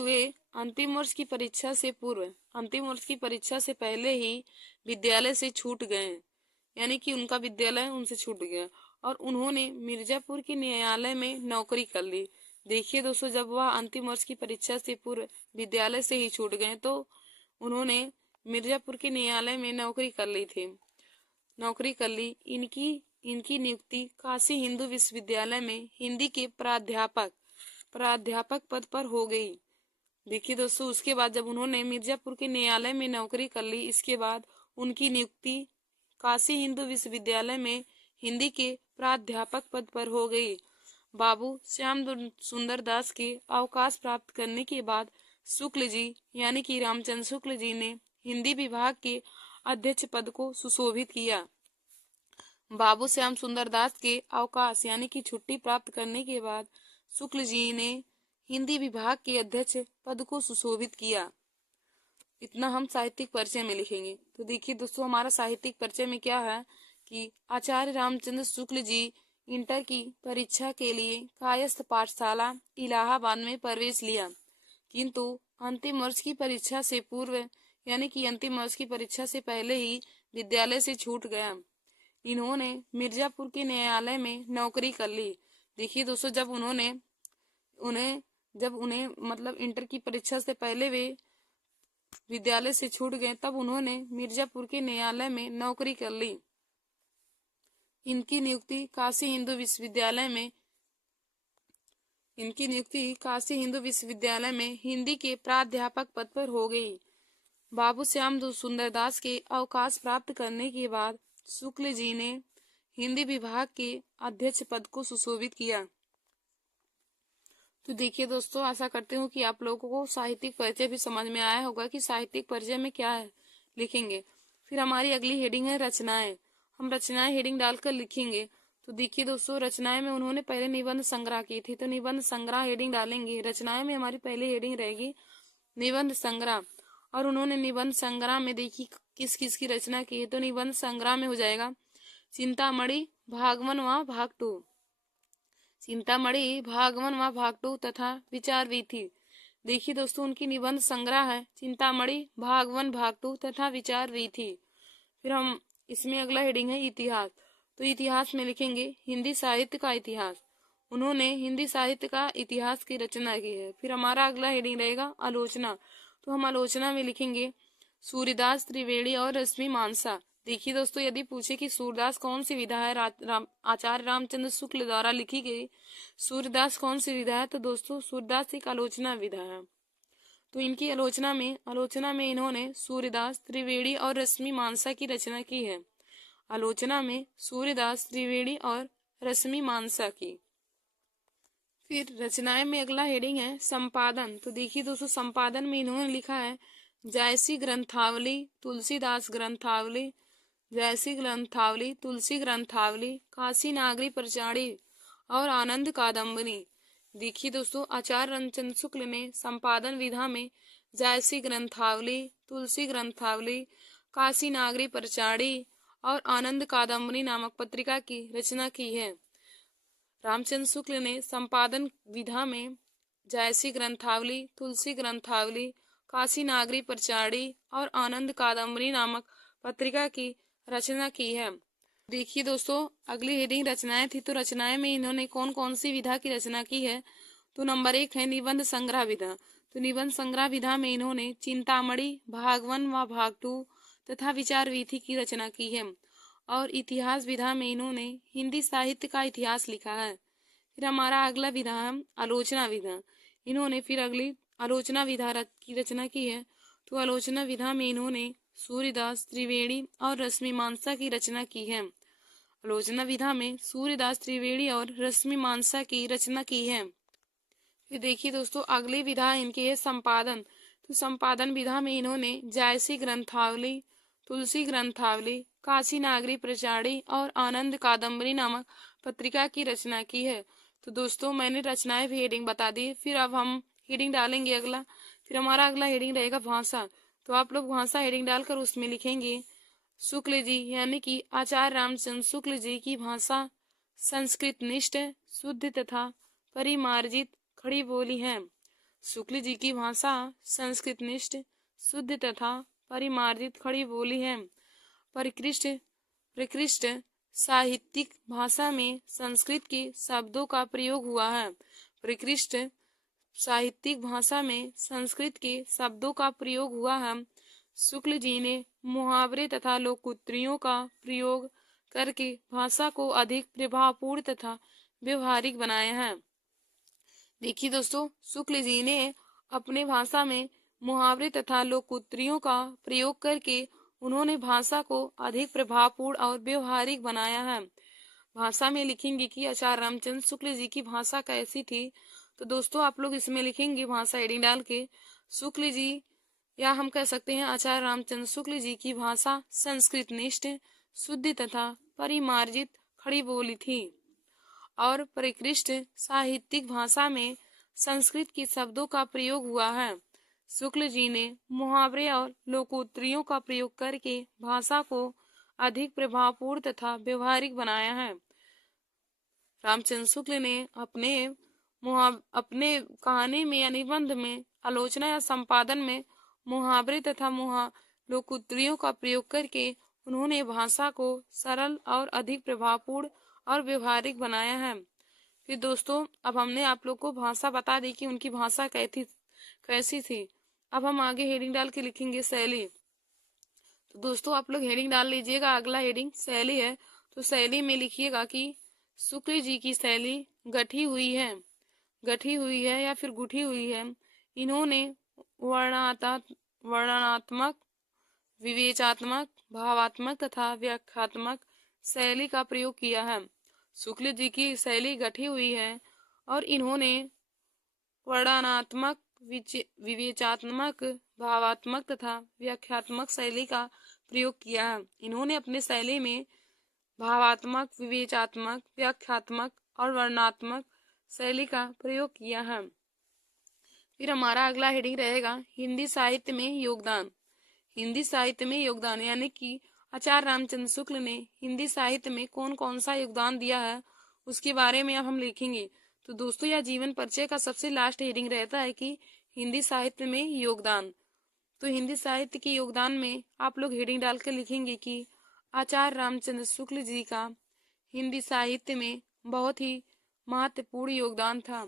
वे अंतिम वर्ष की परीक्षा से पूर्व, अंतिम वर्ष की परीक्षा से पहले ही विद्यालय से छूट गए, यानी कि उनका विद्यालय उनसे छूट गया और उन्होंने मिर्जापुर के न्यायालय में नौकरी कर ली। देखिए दोस्तों, जब वह अंतिम वर्ष की परीक्षा से पूर्व विद्यालय से ही छूट गए, तो उन्होंने मिर्जापुर के न्यायालय में नौकरी कर ली। इनकी नियुक्ति काशी हिंदू विश्वविद्यालय में हिंदी के प्राध्यापक पद पर हो गई। देखिए दोस्तों, उसके बाद जब उन्होंने मिर्जापुर के न्यायालय में नौकरी कर ली, इसके बाद उनकी नियुक्ति काशी हिंदू विश्वविद्यालय में हिंदी के प्राध्यापक पद पर हो गई। बाबू श्याम सुंदर दास के अवकाश प्राप्त करने के बाद शुक्ल जी यानी कि रामचंद्र शुक्ल जी ने हिंदी विभाग के अध्यक्ष पद को सुशोभित किया। बाबू श्याम सुंदर दास के अवकाश यानी कि छुट्टी प्राप्त करने के बाद शुक्ल जी ने हिंदी विभाग के अध्यक्ष पद को सुशोभित किया। इतना हम साहित्यिक परिचय में लिखेंगे। तो देखिए दोस्तों, हमारा साहित्यिक परिचय में क्या है कि आचार्य रामचंद्र शुक्ल जी इंटर की परीक्षा के लिए कायस्थ पाठशाला इलाहाबाद में प्रवेश लिया, किंतु अंतिम वर्ष की परीक्षा से पूर्व यानी कि अंतिम वर्ष की परीक्षा से पहले ही विद्यालय से छूट गया। इन्होंने मिर्जापुर के न्यायालय में नौकरी कर ली। देखिए दोस्तों, जब उन्हें मतलब इंटर की परीक्षा से पहले वे विद्यालय से छूट गए, तब उन्होंने मिर्जापुर के न्यायालय में नौकरी कर ली। इनकी नियुक्ति काशी हिंदू विश्वविद्यालय में हिंदी के प्राध्यापक पद पर हो गई। बाबू श्याम सुंदर दास के अवकाश प्राप्त करने के बाद शुक्ल जी ने हिंदी विभाग के अध्यक्ष पद को सुशोभित किया। तो देखिए दोस्तों, आशा करती हूँ कि आप लोगों को साहित्यिक परिचय भी समझ में आया होगा कि साहित्यिक परिचय में क्या है लिखेंगे। फिर हमारी अगली हेडिंग है रचनाएं। हम रचनाएं हेडिंग डालकर लिखेंगे। तो देखिए दोस्तों, रचनाएं में उन्होंने पहले निबंध संग्रह की थी, तो निबंध संग्रह हेडिंग डालेंगे। रचनाएं में हमारी पहली हेडिंग रहेगी निबंध संग्रह। और उन्होंने निबंध संग्रह में देखी किस किस की रचना की है, तो निबंध संग्रह में हो जाएगा चिंतामणि भाग 1 व भाग 2, चिंतामणि भाग 1 व भाग 2 तथा विचार वीथी। देखिए दोस्तों, उनकी निबंध संग्रह है चिंतामणि भाग 1 भाग 2 तथा विचार वीथी। फिर हम इसमें अगला हेडिंग है इतिहास। तो इतिहास में लिखेंगे हिंदी साहित्य का इतिहास। उन्होंने हिंदी साहित्य का इतिहास की रचना की है। फिर हमारा अगला हेडिंग रहेगा आलोचना। तो हम आलोचना में लिखेंगे सूर्यदास त्रिवेणी और रश्मि मानसा। देखिए दोस्तों, यदि पूछे कि सूरदास कौन सी विधा है आचार्य रामचंद्र शुक्ल द्वारा लिखी गई सूरदास कौन सी विधा है, तो दोस्तों सूरदास एक आलोचना विधा है। तो इनकी आलोचना में इन्होंने सूर्यदास त्रिवेणी और रश्मि मानसा की रचना की है। आलोचना में सूर्यदास त्रिवेणी और रश्मि मानसा की। फिर रचनाएं में अगला हेडिंग है संपादन। तो देखिए दोस्तों, संपादन में इन्होंने लिखा है जायसी ग्रंथावली, तुलसीदास ग्रंथावली, जैसी ग्रंथावली, तुलसी ग्रंथावली, काशी नागरी प्रचारी और आनंद कादम्बनी। देखिए दोस्तों, आचार्य रामचंद्र शुक्ल ने संपादन विधा में जायसी ग्रंथावली, तुलसी ग्रंथावली, काशी नागरी प्रचारी और आनंद कादम्बनी नामक पत्रिका की रचना की है। रामचंद्र शुक्ल ने संपादन विधा में जायसी ग्रंथावली, तुलसी ग्रंथावली, काशी नागरी प्रचारी और आनंद कादम्बनी नामक पत्रिका की रचना की है। देखिए दोस्तों, अगली हेडिंग रचनाएं थी। तो रचनाएं में इन्होंने कौन कौन सी विधा की रचना की है, तो नंबर 1 है निबंध संग्रह विधा। तो निबंध संग्रह विधा में इन्होंने चिंतामणि भाग 1 व भाग 2 तथा विचार वीथी की रचना की है। और इतिहास विधा में इन्होंने हिंदी साहित्य का इतिहास लिखा है। फिर हमारा अगला विधा है आलोचना विधा। इन्होंने फिर अगली आलोचना विधा की रचना की है। तो आलोचना विधा में इन्होंने सूर्यदास त्रिवेणी और रश्मि मानसा की रचना की है। आलोचना विधा में सूर्यदास त्रिवेणी और रश्मि मानसा की रचना की है। फिर देखिए दोस्तों, अगली विधा इनकी है संपादन। तो संपादन विधा में इन्होंने जायसी ग्रंथावली, तुलसी ग्रंथावली, काशी नागरी प्रचारी और आनंद कादम्बरी नामक पत्रिका की रचना की है। तो दोस्तों, मैंने रचनाएं भी हेडिंग बता दी। फिर अब हम हेडिंग डालेंगे अगला। फिर हमारा अगला हेडिंग रहेगा भाषा। तो आप लोग भाषा हेडिंग डालकर उसमें लिखेंगे शुक्ल जी यानी कि आचार्य रामचंद्र शुक्ल जी की भाषा संस्कृत निष्ठ, शुद्ध तथा परिमार्जित खड़ी बोली है। शुक्ल जी की भाषा संस्कृत निष्ठ, शुद्ध तथा परिमार्जित खड़ी बोली है। प्रकृष्ट साहित्यिक भाषा में संस्कृत के शब्दों का प्रयोग हुआ है। प्रकृष्ट साहित्यिक भाषा में संस्कृत के शब्दों का प्रयोग हुआ है। शुक्ल जी ने मुहावरे तथा लोकोक्तियों का प्रयोग करके भाषा को अधिक प्रभावपूर्ण तथा व्यवहारिक बनाया है। देखिए दोस्तों, शुक्ल जी ने अपने भाषा में मुहावरे तथा लोकोक्तियों का प्रयोग करके उन्होंने भाषा को अधिक प्रभावपूर्ण और व्यवहारिक बनाया है। भाषा में लिखेंगे कि आचार्य रामचंद्र शुक्ल जी की भाषा कैसी थी। तो दोस्तों, आप लोग इसमें लिखेंगे भाषा हेडिंग डाल के शुक्ल जी, या हम कह सकते हैं आचार्य रामचंद्र शुक्ल जी की भाषा संस्कृत निष्ठ, शुद्ध तथा परिमार्जित खड़ी बोली थी। और परिकृष्ट साहित्यिक भाषा में संस्कृत के शब्दों का प्रयोग हुआ है। शुक्ल जी ने मुहावरे और लोकोक्तियों का प्रयोग करके भाषा को अधिक प्रभावपूर्ण तथा व्यवहारिक बनाया है। रामचंद्र शुक्ल ने अपने कहानी में या निबंध में, आलोचना या संपादन में मुहावरे तथा लोकोक्तियों का प्रयोग करके उन्होंने भाषा को सरल और अधिक प्रभावपूर्ण और व्यवहारिक बनाया है। फिर दोस्तों, अब हमने आप लोग को भाषा बता दी कि उनकी भाषा कैसी थी। अब हम आगे हेडिंग डाल के लिखेंगे शैली। तो दोस्तों, आप लोग हेडिंग डाल लीजिएगा। अगला हेडिंग शैली है। तो शैली में लिखिएगा कि शुक्ल जी की शैली गठी हुई है या फिर गुठी हुई है। इन्होंने वर्णनात्मक, विवेचनात्मक, भावात्मक तथा व्याख्यात्मक शैली का प्रयोग किया है। शुक्ल जी की शैली गठी हुई है और इन्होंने वर्णनात्मक, विवेचनात्मक, भावात्मक तथा व्याख्यात्मक शैली का प्रयोग किया है। इन्होंने अपने शैली में भावात्मक, विवेचनात्मक, व्याख्यात्मक और वर्णनात्मक शैली का प्रयोग किया है। फिर हमारा अगला हेडिंग रहेगा हिंदी साहित्य में योगदान। हिंदी साहित्य में योगदान यानी कि आचार्य रामचंद्र शुक्ल ने हिंदी साहित्य में कौन कौन सा योगदान दिया है उसके बारे में अब हम लिखेंगे। तो दोस्तों यह जीवन परिचय का सबसे लास्ट हेडिंग रहता है कि हिंदी साहित्य में योगदान। तो हिंदी साहित्य के योगदान में आप लोग हेडिंग डाल कर लिखेंगे कि आचार्य रामचंद्र शुक्ल जी का हिंदी साहित्य में बहुत ही महत्वपूर्ण योगदान था।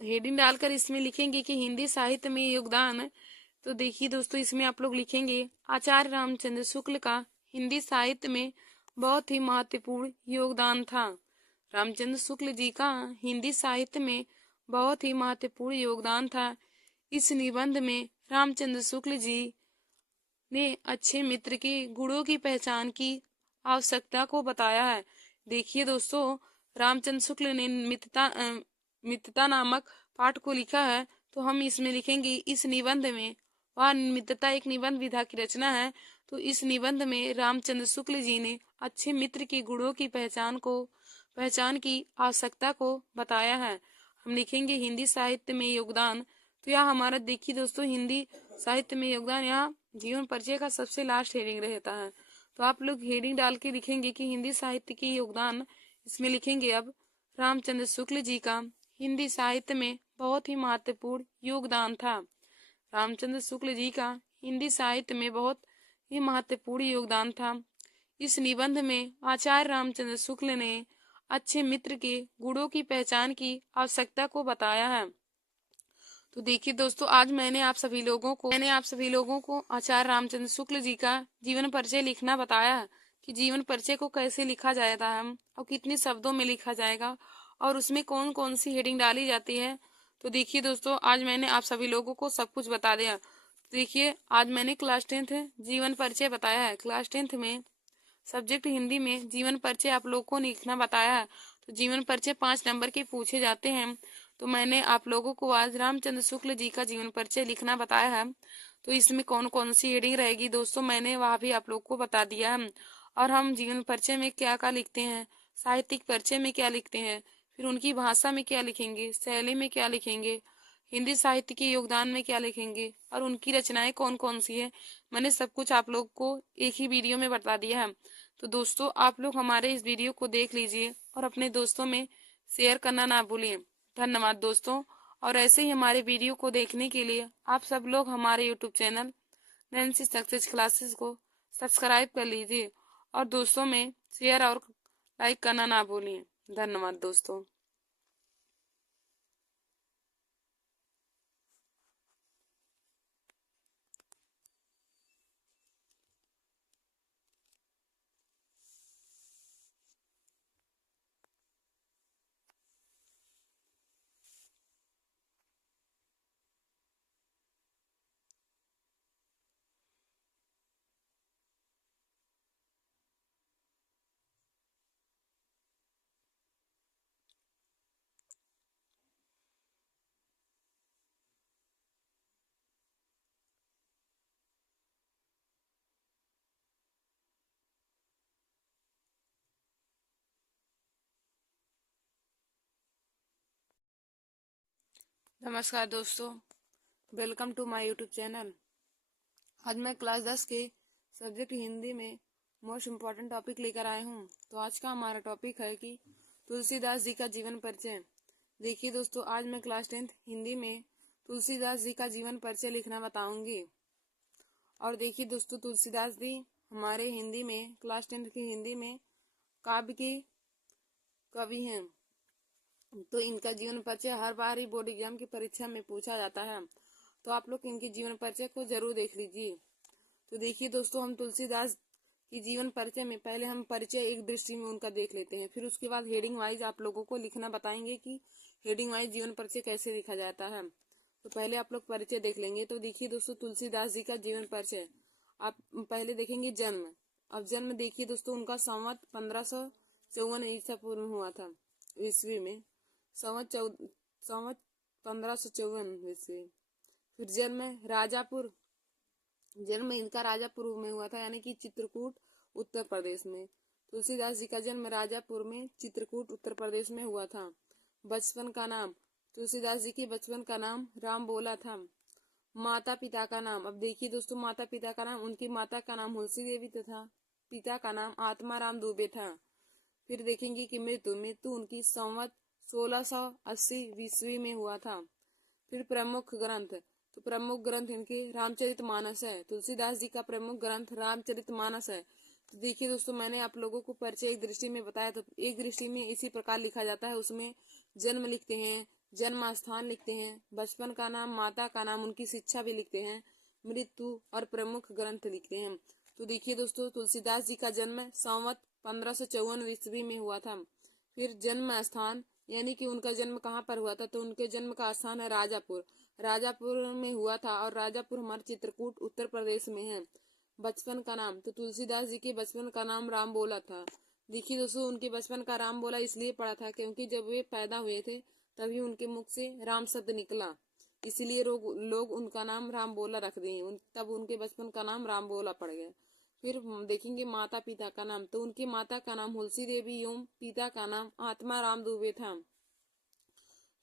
हेडिंग डालकर इसमें लिखेंगे कि हिंदी साहित्य में योगदान। तो देखिए दोस्तों इसमें आप लोग लिखेंगे आचार्य रामचंद्र शुक्ल का हिंदी साहित्य में बहुत ही महत्वपूर्ण योगदान था। रामचंद्र शुक्ल जी का हिंदी साहित्य में बहुत ही महत्वपूर्ण योगदान था। इस निबंध में रामचंद्र शुक्ल जी ने अच्छे मित्र के गुणों की पहचान की आवश्यकता को बताया है। देखिए दोस्तों रामचंद्र शुक्ल ने मित्रता नामक पाठ को लिखा है। तो हम इसमें लिखेंगे इस निबंध में, वह मित्रता एक निबंध विधा की रचना है। तो इस निबंध में रामचंद्र शुक्ल जी ने अच्छे मित्र के गुणों की पहचान की आवश्यकता को बताया है। हम लिखेंगे हिंदी साहित्य में योगदान। तो यह हमारा देखिए दोस्तों हिंदी साहित्य में योगदान यहाँ जीवन परिचय का सबसे लास्ट हेडिंग रहता है। तो आप लोग हेडिंग डाल के लिखेंगे कि हिंदी साहित्य की योगदान। इसमें लिखेंगे अब रामचंद्र शुक्ल जी का हिंदी साहित्य में बहुत ही महत्वपूर्ण योगदान था। रामचंद्र शुक्ल जी का हिंदी साहित्य में बहुत ही महत्वपूर्ण योगदान था। इस निबंध में आचार्य रामचंद्र शुक्ल ने अच्छे मित्र के गुणों की पहचान की आवश्यकता को बताया है। तो देखिए दोस्तों आज मैंने आप सभी लोगों को आचार्य रामचंद्र शुक्ल जी का जीवन परिचय लिखना बताया है कि जीवन परिचय को कैसे लिखा जाता है और कितने शब्दों में लिखा जाएगा और उसमें कौन कौन सी हेडिंग डाली जाती है। तो देखिए दोस्तों आज मैंने आप सभी लोगों को सब कुछ बता दिया। देखिए आज मैंने क्लास 10th जीवन परिचय बताया है। क्लास 10th में सब्जेक्ट हिंदी में जीवन परिचय आप लोगों को लिखना बताया है। तो जीवन परिचय 5 नंबर के पूछे जाते हैं। तो मैंने आप लोगों को आज रामचंद्र शुक्ल जी का जीवन परिचय लिखना बताया है। तो इसमें कौन कौन सी हेडिंग रहेगी दोस्तों मैंने वह भी आप लोग को बता दिया है। और हम जीवन परिचय में क्या क्या लिखते हैं, साहित्यिक परिचय में क्या लिखते हैं, फिर उनकी भाषा में क्या लिखेंगे, शैली में क्या लिखेंगे, हिंदी साहित्य के योगदान में क्या लिखेंगे और उनकी रचनाएं कौन कौन सी है, मैंने सब कुछ आप लोग को एक ही वीडियो में बता दिया है। तो दोस्तों आप लोग हमारे इस वीडियो को देख लीजिए और अपने दोस्तों में शेयर करना ना भूलिए। धन्यवाद दोस्तों। और ऐसे ही हमारे वीडियो को देखने के लिए आप सब लोग हमारे YouTube channel Nancy success classes को सब्सक्राइब कर लीजिए और दोस्तों में शेयर और लाइक करना ना भूलिए। धन्यवाद दोस्तों। नमस्कार दोस्तों, welcome to my YouTube channel. आज मैं क्लास 10 के सब्जेक्ट हिंदी में मोस्ट इम्पॉर्टेंट टॉपिक लेकर आए हूँ। तो आज का हमारा टॉपिक है कि तुलसीदास जी का जीवन परिचय। देखिए दोस्तों आज मैं क्लास 10th हिंदी में तुलसीदास जी का जीवन परिचय लिखना बताऊंगी। और देखिए दोस्तों तुलसीदास जी हमारे हिंदी में क्लास 10th की हिंदी में काव्य के कवि हैं। तो इनका जीवन परिचय हर बार ही बोर्ड एग्जाम की परीक्षा में पूछा जाता है। तो आप लोग इनके जीवन परिचय को जरूर देख लीजिए। तो देखिए दोस्तों हम तुलसीदास की जीवन परिचय में पहले हम परिचय एक दृष्टि में उनका देख लेते हैं, फिर उसके बाद हेडिंग वाइज आप लोगों को लिखना बताएंगे कि हेडिंग वाइज जीवन परिचय कैसे लिखा जाता है। तो पहले आप लोग परिचय देख लेंगे। तो देखिए दोस्तों तुलसीदास जी का जीवन परिचय आप पहले देखेंगे जन्म। अब जन्म देखिए दोस्तों उनका संवत 1554 ईसा पूर्व हुआ था ईस्वी में। संवत 1554 से। फिर जन्म इनका राजापुर में हुआ था, यानी कि चित्रकूट उत्तर प्रदेश में। तुलसीदास जी का जन्म राजापुर में चित्रकूट उत्तर प्रदेश में हुआ था। बचपन का नाम, तुलसीदास जी के बचपन का नाम राम बोला था। माता पिता का नाम, अब देखिए दोस्तों, माता पिता का नाम, उनकी माता का नाम हुलसी देवी तथा पिता का नाम आत्माराम दुबे था। फिर देखेंगे कि मृत्यु उनकी संवत 1680 ईस्वी में हुआ था। फिर प्रमुख ग्रंथ, तो प्रमुख ग्रंथ इनके रामचरितमानस है। तुलसीदास जी का प्रमुख ग्रंथ रामचरितमानस है। तो देखिए दोस्तों, मैंने आप लोगों को परिचय एक दृष्टि में बताया, तो एक दृष्टि में इसी प्रकार लिखा जाता है। उसमें जन्म लिखते हैं, जन्म स्थान लिखते हैं, बचपन का नाम, माता का नाम, उनकी शिक्षा भी लिखते हैं, मृत्यु और प्रमुख ग्रंथ लिखते हैं। तो देखिए दोस्तों, तुलसीदास जी का जन्म संवत 1554 ईस्वी में हुआ था। फिर जन्म स्थान, यानी कि उनका जन्म कहाँ पर हुआ था, तो उनके जन्म का स्थान है राजापुर। राजापुर में हुआ था, और राजापुर हमारे चित्रकूट उत्तर प्रदेश में है। बचपन का नाम, तो तुलसीदास जी के बचपन का नाम राम बोला था। देखिए दोस्तों, उनके बचपन का राम बोला इसलिए पड़ा था क्योंकि जब वे पैदा हुए थे तभी उनके मुख से राम शब्द निकला, इसलिए लोग उनका नाम राम बोला रख दिए, तब उनके बचपन का नाम राम बोला पड़ गया। फिर देखेंगे माता पिता का नाम, तो उनकी माता का नाम हुलसी देवी एवं पिता का नाम आत्माराम दुबे था।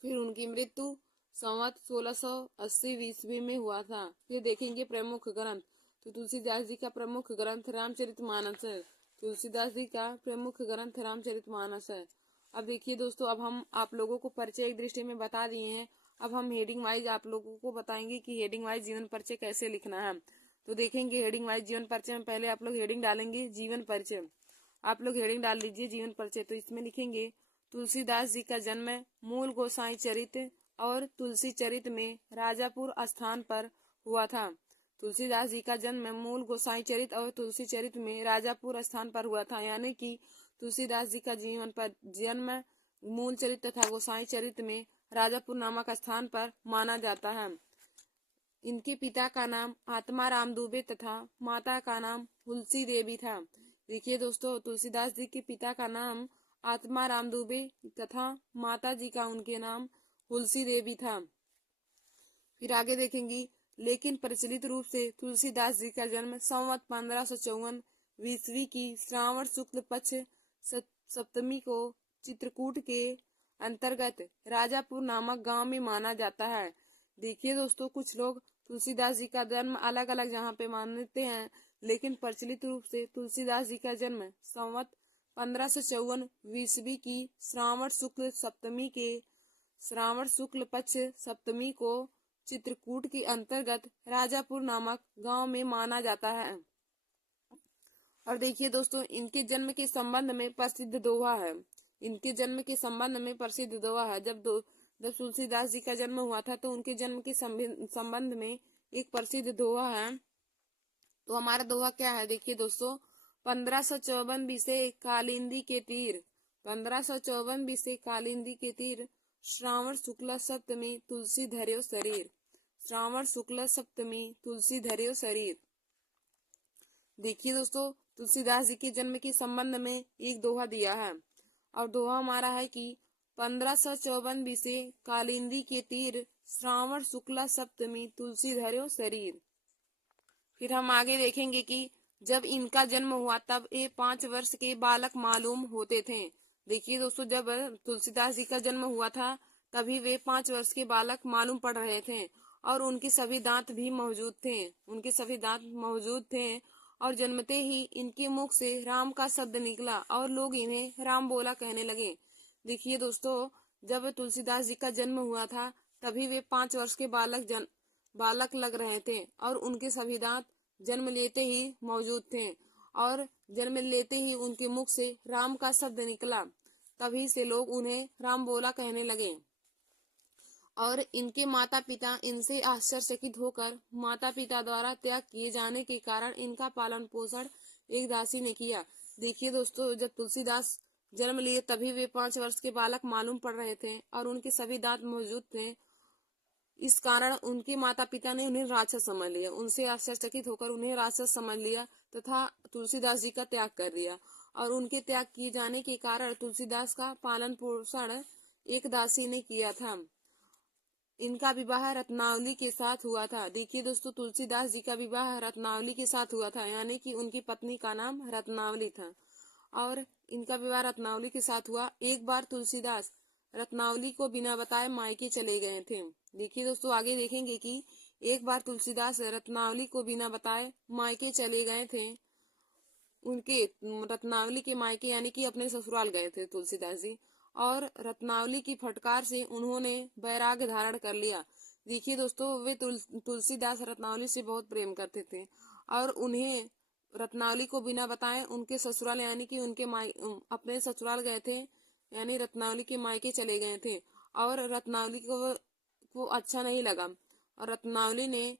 फिर उनकी मृत्यु संवत 1680 ईस्वी में हुआ था। फिर देखेंगे प्रमुख ग्रंथ, तो तुलसीदास जी का प्रमुख ग्रंथ रामचरितमानस है। तुलसीदास जी का प्रमुख ग्रंथ रामचरितमानस है। अब देखिए दोस्तों, अब हम आप लोगों को परिचय एक दृष्टि में बता दिए हैं। अब हम हेडिंग वाइज आप लोगों को बताएंगे कि हेडिंग वाइज जीवन परिचय कैसे लिखना है। तो देखेंगे हेडिंग वाइज जीवन परिचय में पहले आप लोग हेडिंग डालेंगे जीवन परिचय। आप लोग हेडिंग डाल लीजिए जीवन परिचय। तो इसमें लिखेंगे तुलसीदास जी का जन्म मूल गोसाई चरित और तुलसी चरित में राजापुर स्थान पर हुआ था। तुलसीदास जी का जन्म मूल गोसाई चरित और तुलसी चरित में राजापुर स्थान पर हुआ था, यानी कि तुलसीदास जी का जीवन पर जन्म मूल चरित तथा गोसाई चरित में राजापुर नामक स्थान पर माना जाता है। इनके पिता का नाम आत्माराम दुबे तथा माता का नाम हुलसी देवी था। देखिए दोस्तों, तुलसीदास जी के पिता का नाम आत्माराम दुबे तथा माता जी का उनके नाम हुलसी देवी था। फिर आगे देखेंगे, लेकिन प्रचलित रूप से तुलसीदास जी का जन्म संवत 1554 ईस्वी की श्रावण शुक्ल पक्ष सप्तमी को चित्रकूट के अंतर्गत राजापुर नामक गांव में माना जाता है। देखिए दोस्तों, कुछ लोग तुलसीदास जी का जन्म अलग अलग जहाँ पे मानते हैं, लेकिन प्रचलित रूप से तुलसीदास जी का जन्म संवत 1554 ईस्वी की श्रावण शुक्ल पक्ष सप्तमी को चित्रकूट के अंतर्गत राजापुर नामक गांव में माना जाता है। और देखिए दोस्तों, इनके जन्म के संबंध में प्रसिद्ध दोहा है। इनके जन्म के संबंध में प्रसिद्ध दोहा है। जब तुलसीदास जी का जन्म हुआ था तो उनके जन्म के संबंध में एक प्रसिद्ध दोहा है। तो हमारा दोहा क्या है, देखिए दोस्तों, 1554 बीसे कालिंदी के तीर, 1554 बीसे कालिंदी के तीर, श्रावण शुक्ला सप्तमी तुलसी धर्यो शरीर, श्रावण शुक्ला सप्तमी तुलसी धर्यो शरीर। देखिए दोस्तों, तुलसीदास जी के जन्म के संबंध में एक दोहा दिया है, और दोहा हमारा है कि 1554 बीसे कालिंदी के तीर, श्रावण शुक्ला सप्तमी तुलसी धर्यो शरीर। फिर हम आगे देखेंगे कि जब इनका जन्म हुआ तब ये 5 वर्ष के बालक मालूम होते थे। देखिए दोस्तों, जब तुलसीदास जी का जन्म हुआ था तभी वे 5 वर्ष के बालक मालूम पड़ रहे थे, और उनके सभी दांत भी मौजूद थे, और जन्मते ही इनके मुख से राम का शब्द निकला और लोग इन्हें राम बोला कहने लगे। देखिए दोस्तों, जब तुलसीदास जी का जन्म हुआ था तभी वे 5 वर्ष के बालक लग रहे थे, और उनके सभी दांत जन्म लेते ही मौजूद थे, और जन्म लेते ही उनके मुख से राम का शब्द निकला, तभी से लोग उन्हें राम बोला कहने लगे। और इनके माता पिता इनसे आश्चर्यचकित होकर माता पिता द्वारा त्याग किए जाने के कारण इनका पालन पोषण एक दासी ने किया। देखिए दोस्तों, जब तुलसीदास जन्म लिए तभी वे 5 वर्ष के बालक मालूम पड़ रहे थे और उनके सभी दांत मौजूद थे। इस कारण उनके माता पिता ने उन्हें राक्षस समझ लिया, उनसे आश्चर्यचकित होकर उन्हें राक्षस समझ लिया तथा तुलसीदास जी का त्याग कर दिया। और उनके त्याग किए जाने के कारण तुलसीदास का पालन पोषण एक दासी ने किया था। इनका विवाह रत्नावली के साथ हुआ था। देखिए दोस्तों, तुलसीदास जी का विवाह रत्नावली के साथ हुआ था, यानी कि उनकी पत्नी का नाम रत्नावली था और इनका विवाह रत्नावली के साथ हुआ। एक बार तुलसीदास रत्नावली को बिना बताए मायके चले गए थे। देखिए दोस्तों, आगे देखेंगे कि एक बार तुलसीदास रत्नावली को बिना बताए मायके चले गए थे। उनके रत्नावली के मायके यानी कि अपने ससुराल गए थे तुलसीदास जी, और रत्नावली की फटकार से उन्होंने वैराग्य धारण कर लिया। देखिए दोस्तों, वे तुलसीदास रत्नावली से बहुत प्रेम करते थे और उन्हें रत्नावली को बिना बताए उनके ससुराल यानी कि उनके अपने ससुराल गए थे, यानी रत्नावली के मायके चले गए थे। और रत्नावली को अच्छा नहीं लगा और रत्नावली ने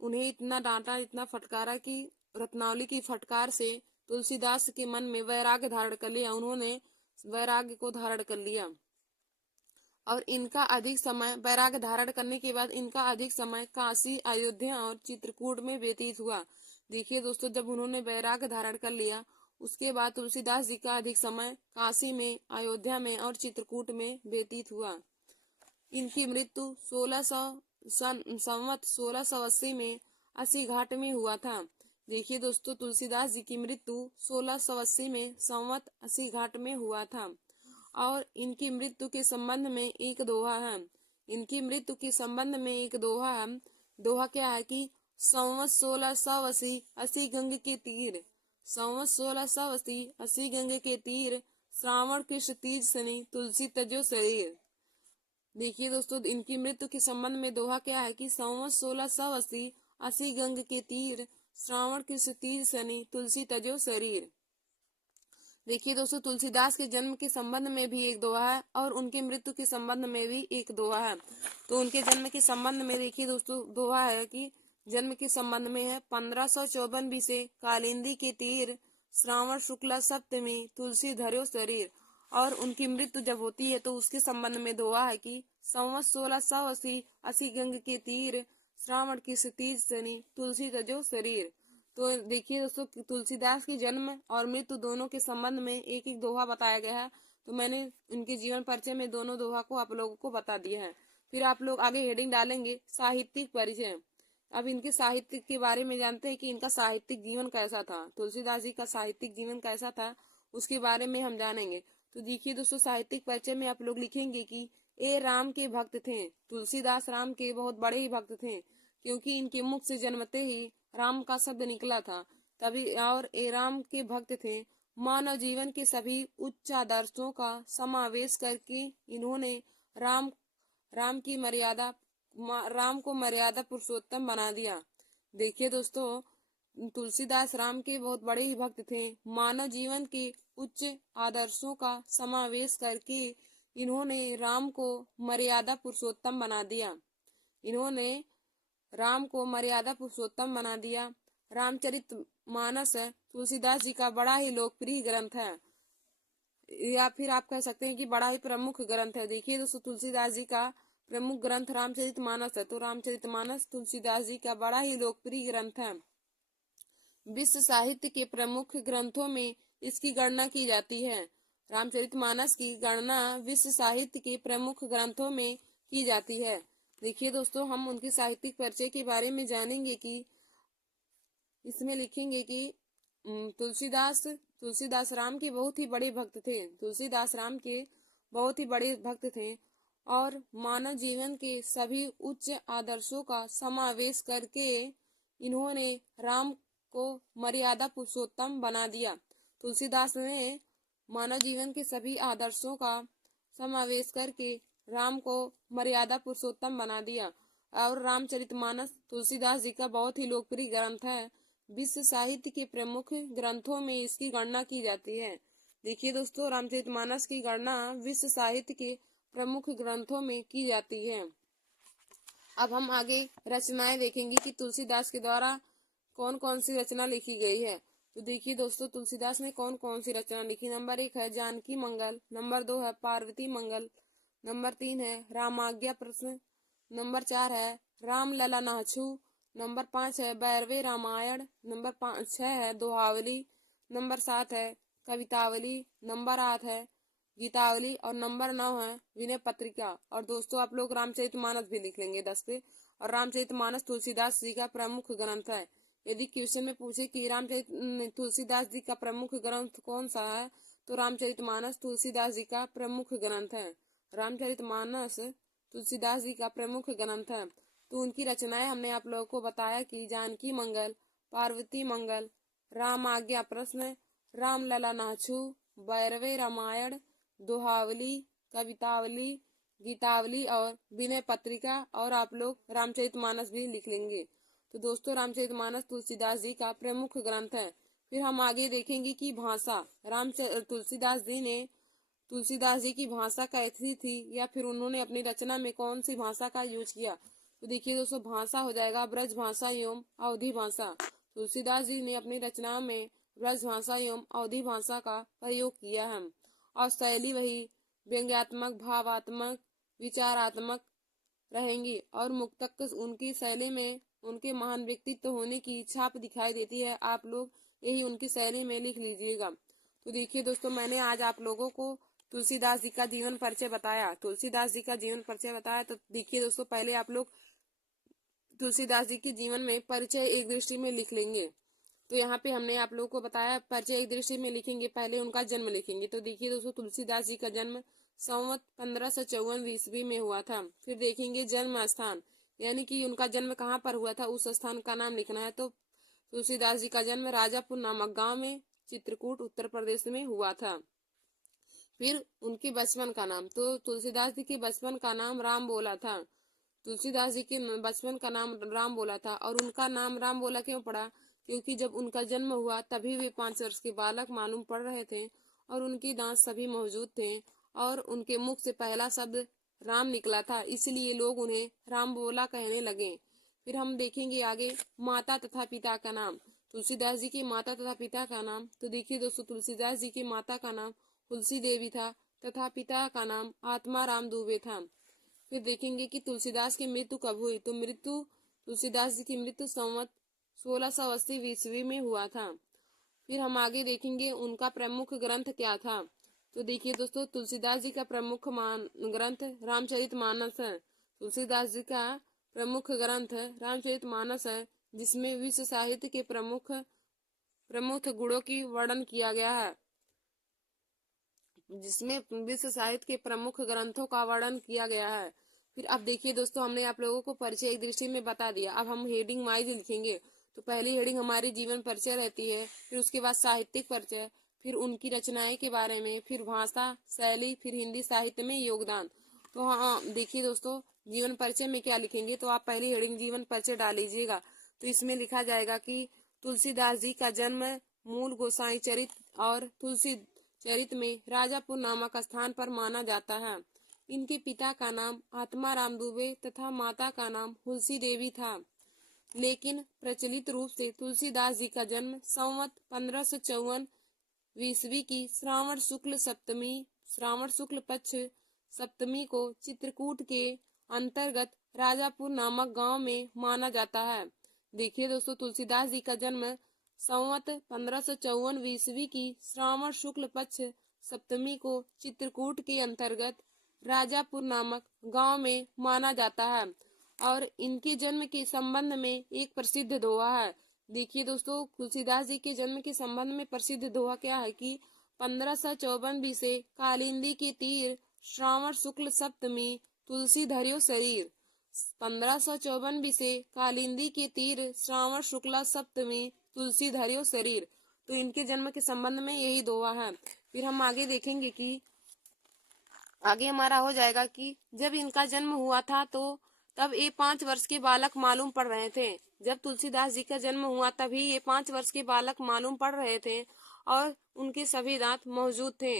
उन्हें इतना डांटा, इतना फटकारा कि रत्नावली की फटकार से तुलसीदास के मन में वैराग्य धारण कर लिया। उन्होंने वैराग्य को धारण कर लिया और इनका अधिक समय वैराग्य धारण करने के बाद इनका अधिक समय काशी, अयोध्या और चित्रकूट में व्यतीत हुआ। देखिए दोस्तों, जब उन्होंने वैराग्य धारण कर लिया उसके बाद तुलसीदास जी का अधिक समय काशी में, अयोध्या में और चित्रकूट में व्यतीत हुआ। इनकी मृत्यु 1680 में अस्सी घाट में हुआ था। देखिए दोस्तों, तुलसीदास जी की मृत्यु 1680 में संवत 80 घाट में हुआ था और इनकी मृत्यु के संबंध में एक दोहा है। इनकी मृत्यु के संबंध में एक दोहा है। दोहा क्या है कि संवत 1680 अस्सी गंग के तीर, संवत 1680 अस्सी गंग के तीर, श्रावण कृष्ण तीज सनी तुलसी तजो शरीर। देखिए दोस्तों, इनकी मृत्यु के संबंध में दोहा क्या है कि संवत 1680 अस्सी गंग के तीर, श्रावण कृष्ण तीज सनी तुलसी तजो शरीर। देखिए दोस्तों, तुलसीदास के जन्म के संबंध में भी एक दोहा है और उनके मृत्यु के संबंध में भी एक दोहा है। तो उनके जन्म के संबंध में देखिए दोस्तों, दोहा है कि जन्म के संबंध में है 1554 बीसे कालिंदी के तीर, श्रावण शुक्ला सप्तमी तुलसी धर्यो शरीर। और उनकी मृत्यु जब होती है तो उसके संबंध में दोहा है कि संवत 1680 अस्सी गंग के तीर, श्रावण की तीज सनी तुलसी तजो शरीर। तो देखिए दोस्तों, तुलसीदास की जन्म और मृत्यु दोनों के संबंध में एक एक दोहा बताया गया है। तो मैंने उनके जीवन परिचय में दोनों दोहा को आप लोगों को बता दिया है। फिर आप लोग आगे हेडिंग डालेंगे साहित्यिक परिचय। अब इनके साहित्य के बारे में जानते हैं कि इनका साहित्यिक जीवन कैसा था। तुलसीदास जी का साहित्यिक जीवन कैसा था उसके बारे में हम जानेंगे। तो देखिए दोस्तों, साहित्यिक परिचय में आप लोग लिखेंगे कि ए राम के भक्त थे। तुलसीदास राम के बहुत बड़े ही भक्त थे, क्योंकि इनके मुख से जन्मते ही राम का शब्द निकला था तभी। और ए राम के भक्त थे। मानव जीवन के सभी उच्च आदर्शों का समावेश करके इन्होंने राम राम की मर्यादा राम को मर्यादा पुरुषोत्तम बना दिया। देखिए दोस्तों, तुलसीदास राम के बहुत बड़े ही भक्त थे। मानव जीवन के उच्च आदर्शों का समावेश करके इन्होंने राम को मर्यादा पुरुषोत्तम बना दिया। इन्होंने राम को मर्यादा पुरुषोत्तम बना दिया। रामचरितमानस तुलसीदास जी का बड़ा ही लोकप्रिय ग्रंथ है, या फिर आप कह सकते हैं कि बड़ा ही प्रमुख ग्रंथ है। देखिए दोस्तों, तुलसीदास जी का प्रमुख ग्रंथ रामचरितमानस है। तो रामचरितमानस तुलसीदास जी का बड़ा ही लोकप्रिय ग्रंथ है। विश्व साहित्य के प्रमुख ग्रंथों में इसकी गणना की जाती है। रामचरितमानस की गणना विश्व साहित्य के प्रमुख ग्रंथों में की जाती है। देखिए दोस्तों, हम उनके साहित्यिक परिचय के बारे में जानेंगे कि इसमें लिखेंगे कि तुलसीदास राम के बहुत ही बड़े भक्त थे। तुलसीदास राम के बहुत ही बड़े भक्त थे और मानव जीवन के सभी उच्च आदर्शों का समावेश करके इन्होंने राम को मर्यादा पुरुषोत्तम बना दिया। तुलसीदास ने मानव जीवन के सभी आदर्शों का समावेश करके राम को मर्यादा पुरुषोत्तम बना दिया। और रामचरितमानस तुलसीदास जी का बहुत ही लोकप्रिय ग्रंथ है। विश्व साहित्य के प्रमुख ग्रंथों में इसकी गणना की जाती है। देखिए दोस्तों, रामचरितमानस की गणना विश्व साहित्य के प्रमुख ग्रंथों में की जाती है। अब हम आगे रचनाएं देखेंगे कि तुलसीदास के द्वारा कौन कौन सी रचना लिखी गई है। तो देखिए दोस्तों, तुलसीदास ने कौन कौन सी रचना लिखी। नंबर 1 है जानकी मंगल, नंबर 2 है पार्वती मंगल, नंबर 3 है रामाज्ञा प्रश्न, नंबर 4 है राम लला नाछू, नंबर 5 है बैरवे रामायण, नंबर 6 है दोहावली, नंबर 7 है कवितावली, नंबर 8 है गीतावली और नंबर 9 है विनय पत्रिका। और दोस्तों आप लोग रामचरितमानस भी लिख लेंगे 10 पे। और रामचरितमानस तुलसीदास जी का प्रमुख ग्रंथ है। यदि क्वेश्चन में पूछे कि तुलसीदास जी का प्रमुख ग्रंथ कौन सा है, तो रामचरितमानस तुलसीदास जी का प्रमुख ग्रंथ है। रामचरितमानस तुलसीदास जी का प्रमुख ग्रंथ है। तो उनकी रचनाएं हमने आप लोगों को बताया कि जानकी मंगल, पार्वती मंगल, राम आज्ञा प्रश्न, राम लला नाछू, भैरवे रामायण, दोहावली, कवितावली, गीतावली और विनय पत्रिका। और आप लोग रामचरितमानस भी लिख लेंगे। तो दोस्तों रामचरितमानस तुलसीदास जी का प्रमुख ग्रंथ है। फिर हम आगे देखेंगे कि भाषा तुलसीदास जी की भाषा कैसी थी, या फिर उन्होंने अपनी रचना में कौन सी भाषा का यूज किया। तो देखिए दोस्तों भाषा हो जाएगा ब्रज भाषा एवं अवधी भाषा। तुलसीदास जी ने अपनी रचना में ब्रज भाषा एवं अवधी भाषा का प्रयोग किया है। और शैली वही व्यंग्यात्मक, भावात्मक, विचारात्मक रहेंगी। और मुक्तक उनकी शैली में उनके महान व्यक्तित्व होने की छाप दिखाई देती है। आप लोग यही उनकी शैली में लिख लीजिएगा। तो देखिए दोस्तों मैंने आज आप लोगों को तुलसीदास जी का जीवन परिचय बताया। तो देखिए दोस्तों पहले आप लोग तुलसीदास जी के जीवन में परिचय एक दृष्टि में लिख लेंगे। तो यहाँ पे हमने आप लोगों को बताया परिचय एक दृष्टि में लिखेंगे, पहले उनका जन्म लिखेंगे। तो देखिए दोस्तों तुलसीदास जी का जन्म संवत 1554 ईस्वी में हुआ था। फिर देखेंगे जन्म स्थान, यानी कि उनका जन्म कहाँ पर हुआ था, उस स्थान का नाम लिखना है। तो तुलसीदास जी का जन्म राजापुर नामक गांव में चित्रकूट उत्तर प्रदेश में हुआ था। फिर उनके बचपन का नाम, तो तुलसीदास जी के बचपन का नाम राम बोला था। तुलसीदास जी के बचपन का नाम राम बोला था। और उनका नाम राम बोला क्यों पड़ा, क्योंकि जब उनका जन्म हुआ तभी वे 5 वर्ष के बालक मालूम पड़ रहे थे और उनके दांत सभी मौजूद थे और उनके मुख से पहला शब्द राम निकला था, इसलिए लोग उन्हें राम बोला कहने लगे। फिर हम देखेंगे आगे माता तथा पिता का नाम, तुलसीदास जी की माता तथा पिता का नाम। तो देखिए दोस्तों तुलसीदास जी की माता का नाम तुलसी देवी था तथा पिता का नाम आत्मा राम दुबे था। फिर देखेंगे कि तुलसीदास की मृत्यु कब हुई, तो तुलसीदास जी की मृत्यु संवत 1680 ईस्वी में हुआ था। फिर हम आगे देखेंगे उनका प्रमुख ग्रंथ क्या था। तो देखिए दोस्तों तुलसीदास जी का प्रमुख ग्रंथ रामचरितमानस है। तुलसीदास जी का प्रमुख ग्रंथ रामचरितमानस है, जिसमें विश्व साहित्य के प्रमुख गुणों की वर्णन किया गया है, जिसमें विश्व साहित्य के प्रमुख ग्रंथों का वर्णन किया गया है। फिर अब देखिए दोस्तों हमने आप लोगों को परिचय एक दृष्टि में बता दिया। अब हम हेडिंग वाइज लिखेंगे। तो पहली हेडिंग हमारी जीवन परिचय रहती है, फिर उसके बाद साहित्यिक परिचय, फिर उनकी रचनाएं के बारे में, फिर भाषा शैली, फिर हिंदी साहित्य में योगदान। तो हाँ देखिए दोस्तों जीवन परिचय में क्या लिखेंगे, तो आप पहली हेडिंग जीवन परिचय डाल लीजिएगा। तो इसमें लिखा जाएगा कि तुलसीदास जी का जन्म मूल गोसाई चरित और तुलसी चरित में राजापुर नामक स्थान पर माना जाता है। इनके पिता का नाम आत्मा राम दुबे तथा माता का नाम तुलसी देवी था, लेकिन प्रचलित रूप से तुलसीदास जी का जन्म संवत 1554 ईस्वी की श्रावण शुक्ल पक्ष सप्तमी को चित्रकूट के अंतर्गत राजापुर नामक गांव में माना जाता है। देखिए दोस्तों तुलसीदास जी का जन्म संवत 1554 ईस्वी की श्रावण शुक्ल पक्ष सप्तमी को चित्रकूट के अंतर्गत राजापुर नामक गांव में माना जाता है। और इनके जन्म के संबंध में एक प्रसिद्ध दोहा है। देखिए दोस्तों तुलसीदास जी के जन्म के संबंध में प्रसिद्ध दोहा क्या है कि 1554 से कालिंदी के तीर श्रावण शुक्ल सप्तमी तुलसी धरियो शरीर। 1554 से कालिंदी के तीर श्रावण शुक्ला सप्तमी तुलसी धरियो शरीर। तो इनके जन्म के संबंध में यही दोहा है। फिर हम आगे देखेंगे कि आगे हमारा हो जाएगा कि जब इनका जन्म हुआ था तो तब ये 5 वर्ष के बालक मालूम पड़ रहे थे। जब तुलसीदास जी का जन्म हुआ तभी ये 5 वर्ष के बालक मालूम पड़ रहे थे और उनके सभी दांत मौजूद थे।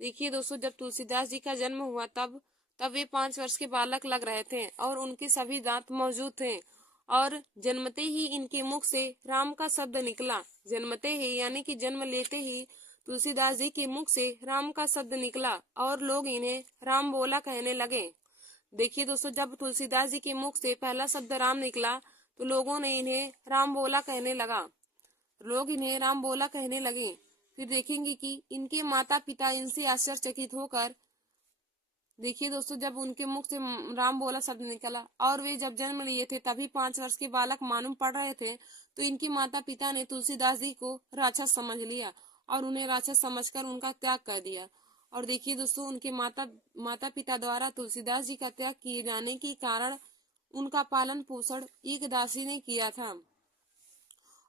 देखिए दोस्तों जब तुलसीदास जी का जन्म हुआ तब वे 5 वर्ष के बालक लग रहे थे और उनके सभी दांत मौजूद थे और जन्मते ही इनके मुख से राम का शब्द निकला। जन्मते ही यानी कि जन्म लेते ही तुलसीदास जी के मुख से राम का शब्द निकला और लोग इन्हें राम बोला कहने लगे। देखिए दोस्तों जब तुलसीदास जी के मुख से पहला शब्द राम निकला तो लोगों ने इन्हें राम बोला कहने लगे। फिर देखेंगे कि इनके माता पिता इनसे आश्चर्यचकित होकर, देखिए दोस्तों, जब उनके मुख से राम बोला शब्द निकला और वे जब जन्म लिए थे तभी 5 वर्ष के बालक मालूम पड़ रहे थे, तो इनके माता पिता ने तुलसीदास जी को राक्षस समझ लिया और उन्हें राक्षस समझकर उनका त्याग कर दिया। और देखिए दोस्तों, उनके माता पिता द्वारा तुलसीदास जी का त्याग किए जाने के कारण उनका पालन पोषण एक दासी ने किया था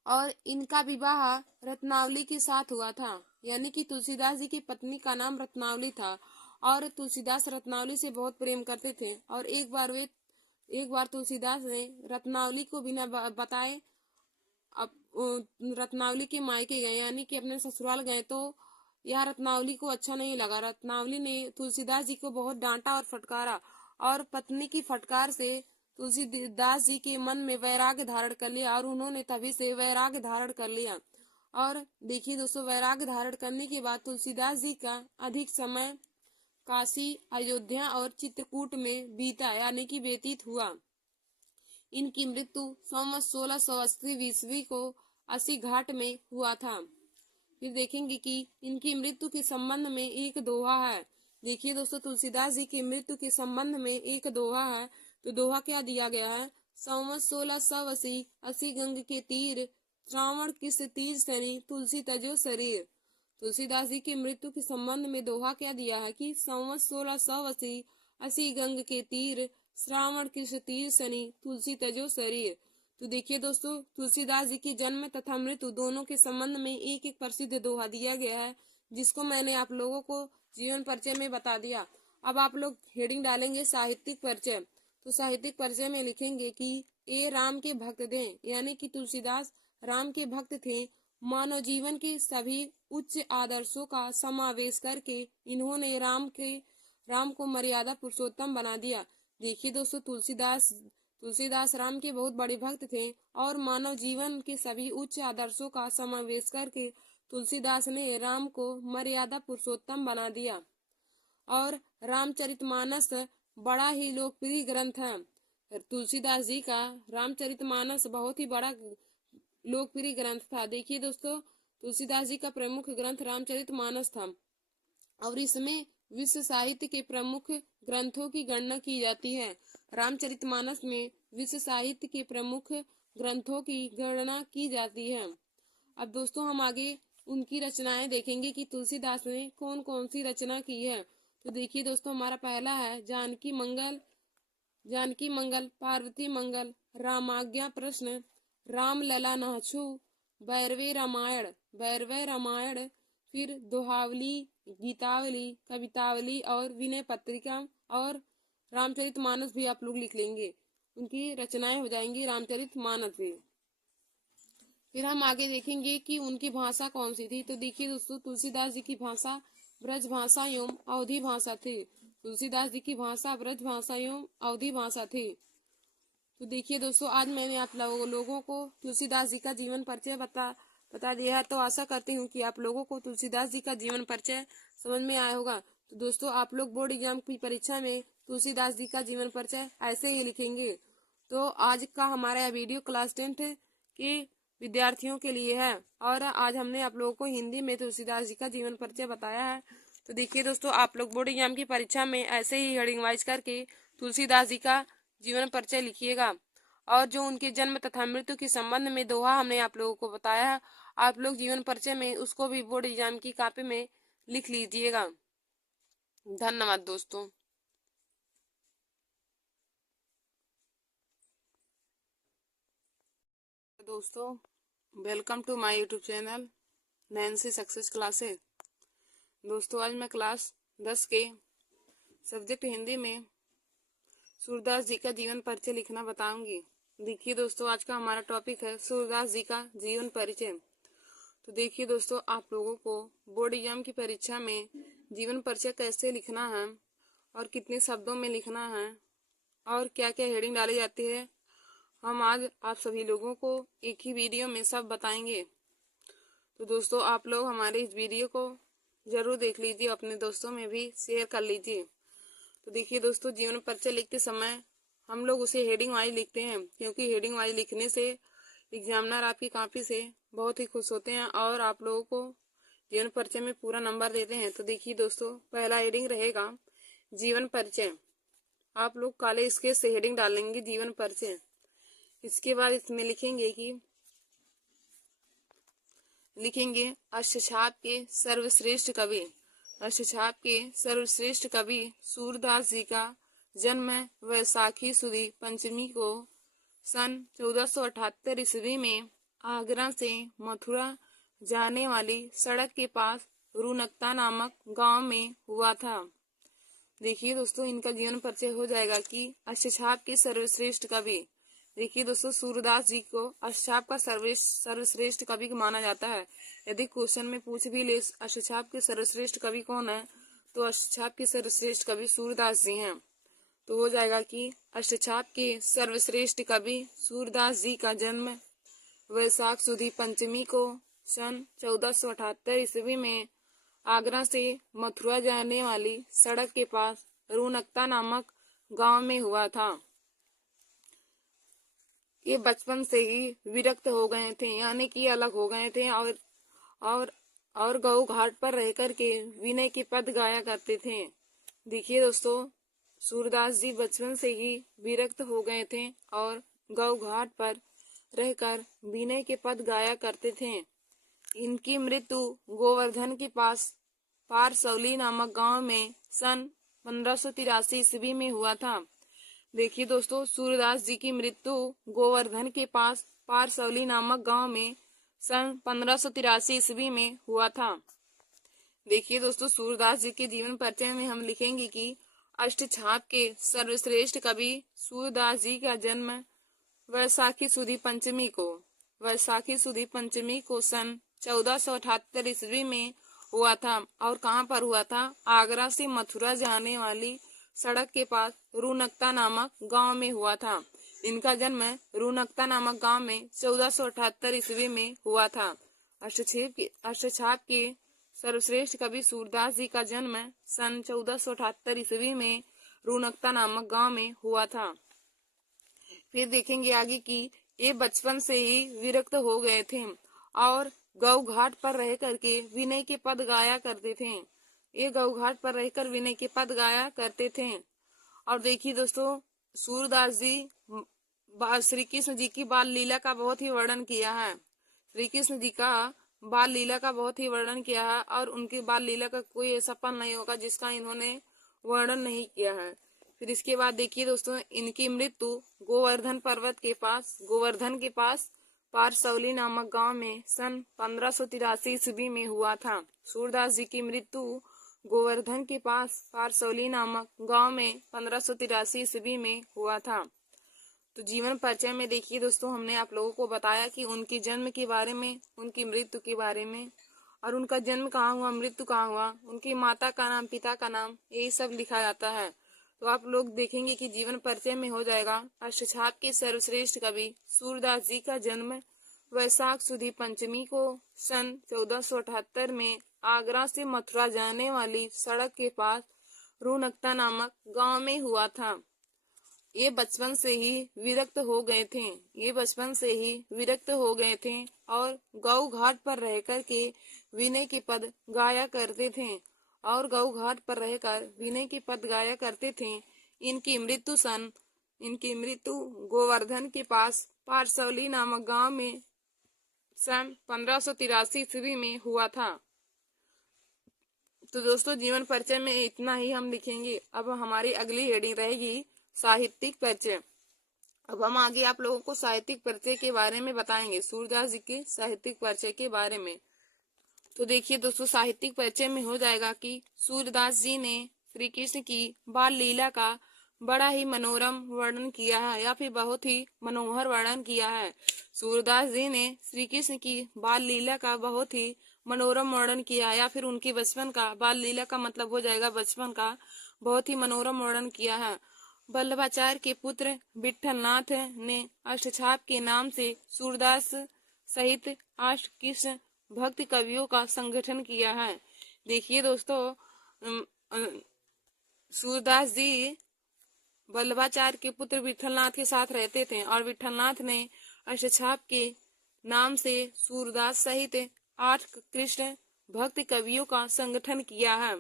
और इनका विवाह रत्नावली के साथ हुआ था, यानी कि तुलसीदास जी की पत्नी का नाम रत्नावली था और तुलसीदास रत्नावली से बहुत प्रेम करते थे। और एक बार तुलसीदास ने रत्नावली को बिना बताए रत्नावली के मायके गए, यानी कि अपने ससुराल गए, तो यह रत्नावली को अच्छा नहीं लगा। रत्नावली ने तुलसीदास जी को बहुत डांटा और फटकारा और पत्नी की फटकार से तुलसीदास जी के मन में वैराग्य धारण कर लिया और उन्होंने तभी से वैराग्य धारण कर लिया। और देखिए दोस्तों, वैराग्य धारण करने के बाद तुलसीदास जी का अधिक समय काशी, अयोध्या और चित्रकूट में बीता, यानी कि व्यतीत हुआ। इनकी मृत्यु संवत 1680 ईस्वी को अस्सी घाट में हुआ था। फिर देखेंगे कि इनकी मृत्यु के संबंध में एक दोहा है। देखिए दोस्तों, तुलसीदास जी की मृत्यु के संबंध में एक दोहा है। तो दोहा क्या दिया गया है? संवत 1680 अस्सी गंग के तीर, श्रावण किस तीर सनी, तुलसी तजो शरीर। तुलसीदास जी की मृत्यु के संबंध में दोहा क्या दिया है कि संवत 1680 अस्सी गंग के तीर, श्रावण कृष्ण तीर सनी, तुलसी तजो शरीर। तो देखिए दोस्तों, तुलसीदास जी की जन्म तथा मृत्यु दोनों के संबंध में एक एक प्रसिद्ध दोहा दिया गया है, जिसको मैंने आप लोगों को जीवन परिचय में बता दिया। अब आप लोग हेडिंग डालेंगे साहित्यिक परिचय। तो साहित्यिक परिचय में लिखेंगे कि ये राम के भक्त थे, यानी कि तुलसीदास राम के भक्त थे। मानव जीवन के सभी उच्च आदर्शों का समावेश करके इन्होंने राम को मर्यादा पुरुषोत्तम बना दिया। देखिए दोस्तों, तुलसीदास राम के बहुत बड़े भक्त थे और मानव जीवन के सभी उच्च आदर्शों का समावेश करके तुलसीदास ने राम को मर्यादा पुरुषोत्तम बना दिया। और रामचरितमानस बड़ा ही लोकप्रिय ग्रंथ है। तुलसीदास जी का रामचरितमानस बहुत ही बड़ा लोकप्रिय ग्रंथ था। देखिए दोस्तों, तुलसीदास जी का प्रमुख ग्रंथ रामचरितमानस था और इसमें विश्व साहित्य के प्रमुख ग्रंथों की गणना की जाती है। रामचरितमानस में विश्व साहित्य के प्रमुख ग्रंथों की गणना की जाती है। अब दोस्तों, हम आगे उनकी रचनाएं देखेंगे कि तुलसीदास ने कौन कौन सी रचना की है। तो देखिए दोस्तों, हमारा पहला है जानकी मंगल, पार्वती मंगल, रामाज्ञा प्रश्न, राम लला नाछू, भैरवे रामायण, फिर दोहावली, गीतावली, कवितावली और विनय पत्रिका और रामचरितमानस भी आप लोग लिख लेंगे। उनकी रचनाएं हो जाएंगी रामचरितमानस भी। फिर हम आगे देखेंगे कि उनकी भाषा कौन सी थी। तो देखिए दोस्तों, तुलसीदास जी की भाषा ब्रज भाषा एवं अवधी भाषा थी। तुलसीदास जी की भाषा ब्रज भाषा एवं अवधी भाषा थी। तो देखिए दोस्तों, आज मैंने आप लोगों को तुलसीदास जी का जीवन परिचय बता दिया है। तो आशा करती हूँ कि आप लोगों को तुलसीदास जी का जीवन परिचय समझ में आया होगा। तो दोस्तों, आप लोग बोर्ड एग्जाम की परीक्षा में तुलसीदास जी का जीवन परिचय ऐसे ही लिखेंगे। तो आज का हमारा यह वीडियो क्लास 10 के विद्यार्थियों के लिए है और आज हमने आप लोगों को हिंदी में तुलसीदास जी का जीवन परिचय बताया है। तो देखिए दोस्तों, आप लोग बोर्ड एग्जाम की परीक्षा में ऐसे ही हेडिंग वाइज करके तुलसीदास जी का जीवन परिचय लिखिएगा और जो उनके जन्म तथा मृत्यु के संबंध में दोहा हमने आप लोगों को बताया है, आप लोग जीवन परिचय में उसको भी बोर्ड एग्जाम की कॉपी में लिख लीजिएगा। धन्यवाद दोस्तों। दोस्तों, welcome to my YouTube channel Nancy success classes. दोस्तों, आज मैं क्लास 10 के सब्जेक्ट हिंदी में सूरदास जी का जीवन परिचय लिखना बताऊंगी। देखिए दोस्तों, आज का हमारा टॉपिक है सूरदास जी का जीवन परिचय। तो देखिए दोस्तों, आप लोगों को बोर्ड एग्जाम की परीक्षा में जीवन परिचय कैसे लिखना है और कितने शब्दों में लिखना है और क्या क्या हेडिंग डाली जाती है, हम आज आप सभी लोगों को एक ही वीडियो में सब बताएंगे। तो दोस्तों, आप लोग हमारे इस वीडियो को जरूर देख लीजिए, अपने दोस्तों में भी शेयर कर लीजिए। तो देखिए दोस्तों, जीवन परिचय लिखते समय हम लोग उसे हेडिंग वाइज लिखते हैं, क्योंकि हेडिंग वाइज लिखने से एग्जामिनर आपकी कॉपी से बहुत ही खुश होते हैं और आप लोगों को जीवन परिचय में पूरा नंबर देते हैं। तो देखिए दोस्तों, पहला हेडिंग रहेगा जीवन परिचय। आप लोग काले स्केच से हेडिंग डालेंगे जीवन परिचय। इसके बाद इसमें लिखेंगे अष्टछाप के सर्वश्रेष्ठ कवि। अष्टछाप के सर्वश्रेष्ठ कवि सूरदास जी का जन्म वैशाखी सुदी पंचमी को सन 1478 ईस्वी में आगरा से मथुरा जाने वाली सड़क के पास रूनकता नामक गांव में हुआ था। देखिए दोस्तों, इनका जीवन परिचय हो जाएगा कि अष्टछाप के सर्वश्रेष्ठ कवि। देखिए दोस्तों, सूरदास जी को अष्टछाप का सर्वश्रेष्ठ कवि माना जाता है। यदि क्वेश्चन में पूछ भी ले अष्टछाप के सर्वश्रेष्ठ कवि कौन है, तो अष्टछाप के सर्वश्रेष्ठ कवि सूरदास जी हैं। तो हो जाएगा कि अष्टछाप के सर्वश्रेष्ठ कवि सूरदास जी का जन्म वैशाख सुदी पंचमी को सन 1478 ईस्वी में आगरा से मथुरा जाने वाली सड़क के पास रूनकता नामक गांव में हुआ था। ये बचपन से ही विरक्त हो गए थे, यानी कि अलग हो गए थे और गौ घाट पर रहकर के विनय के पद गाया करते थे। देखिए दोस्तों, सूरदास जी बचपन से ही विरक्त हो गए थे और गौ घाट पर रहकर विनय के पद गाया करते थे। इनकी मृत्यु गोवर्धन के पास पारसौली नामक गांव में सन 1583 ईस्वी में हुआ था। देखिए दोस्तों, सूरदास जी की मृत्यु गोवर्धन के पास पारसौली नामक गांव में सन 1583 ईस्वी में हुआ था। देखिए दोस्तों, सूरदास जी के जीवन परिचय में हम लिखेंगे कि अष्टछाप के सर्वश्रेष्ठ कवि सूरदास जी का जन्म वैशाखी सुदी पंचमी को सन 1478 ईस्वी में हुआ था। और कहाँ पर हुआ था? आगरा से मथुरा जाने वाली सड़क के पास रूनकता नामक गांव में हुआ था। इनका जन्म रूनकता नामक गांव में 1478 ईस्वी में हुआ था। अष्टछाप के सर्वश्रेष्ठ कवि सूरदास जी का जन्म सन 1478 ईस्वी में रूनकता नामक गांव में हुआ था। फिर देखेंगे आगे कि ये बचपन से ही विरक्त हो गए थे और गौ घाट पर रह करके विनय के पद गाया करते थे। ये गौ घाट पर रहकर विनय के पद गाया करते थे। और देखिए दोस्तों, सूरदास जी श्री कृष्ण जी की बाल लीला का बहुत ही वर्णन किया है। श्री कृष्ण जी का बाल लीला का बहुत ही वर्णन किया है और उनकी बाल लीला का कोई ऐसा पल नहीं होगा जिसका इन्होंने वर्णन नहीं किया है। फिर इसके बाद देखिए दोस्तों, इनकी मृत्यु गोवर्धन के पास पारसौली नामक गांव में सन 1583 ईस्वी में हुआ था। सूरदास जी की मृत्यु गोवर्धन के पास पारसौली नामक गांव में 1583 ईस्वी में हुआ था। तो जीवन परिचय में देखिए दोस्तों, हमने आप लोगों को बताया कि उनके जन्म के बारे में, उनकी मृत्यु के बारे में, और उनका जन्म कहाँ हुआ, मृत्यु कहाँ हुआ, उनकी माता का नाम, पिता का नाम, यही सब लिखा जाता है। तो आप लोग देखेंगे कि जीवन परिचय में हो जाएगा अष्टछाप के सर्वश्रेष्ठ कवि सूरदास जी का जन्म वैशाख सुदी पंचमी को सन 1478 में आगरा से मथुरा जाने वाली सड़क के पास रूनकता नामक गांव में हुआ था। ये बचपन से ही विरक्त हो गए थे और गौ घाट पर रहकर के विनय के पद गाया करते थे। इनकी मृत्यु गोवर्धन के पास पारसौली नामक गांव में सन 1583 ईस्वी में हुआ था। तो दोस्तों, जीवन परिचय में इतना ही हम लिखेंगे। अब हमारी अगली हेडिंग रहेगी साहित्यिक परिचय। अब हम आगे आप लोगों को साहित्यिक परिचय के बारे में बताएंगे, सूरदास जी के साहित्यिक परिचय के बारे में। तो देखिए दोस्तों, साहित्यिक परिचय में हो जाएगा कि सूरदास जी ने श्री कृष्ण की बाल लीला का बड़ा ही मनोरम वर्णन किया है या फिर बहुत ही मनोहर वर्णन किया है। सूरदास जी ने श्री कृष्ण की बाल लीला का बहुत ही मनोरम वर्णन किया है या फिर उनकी बचपन का, बाल लीला का मतलब हो जाएगा बचपन का, बहुत ही मनोरम वर्णन किया है। वल्लभाचार्य के पुत्र विठलनाथ ने अष्टछाप के नाम से सूरदास सहित अष्ट कृष्ण भक्त कवियों का संगठन किया है। देखिए दोस्तों, सूरदास जी वल्लभाचार्य के पुत्र विठलनाथ के साथ रहते थे और विठलनाथ ने अष्टछाप के नाम से सूरदास सहित 8 कृष्ण भक्त कवियों का संगठन किया है।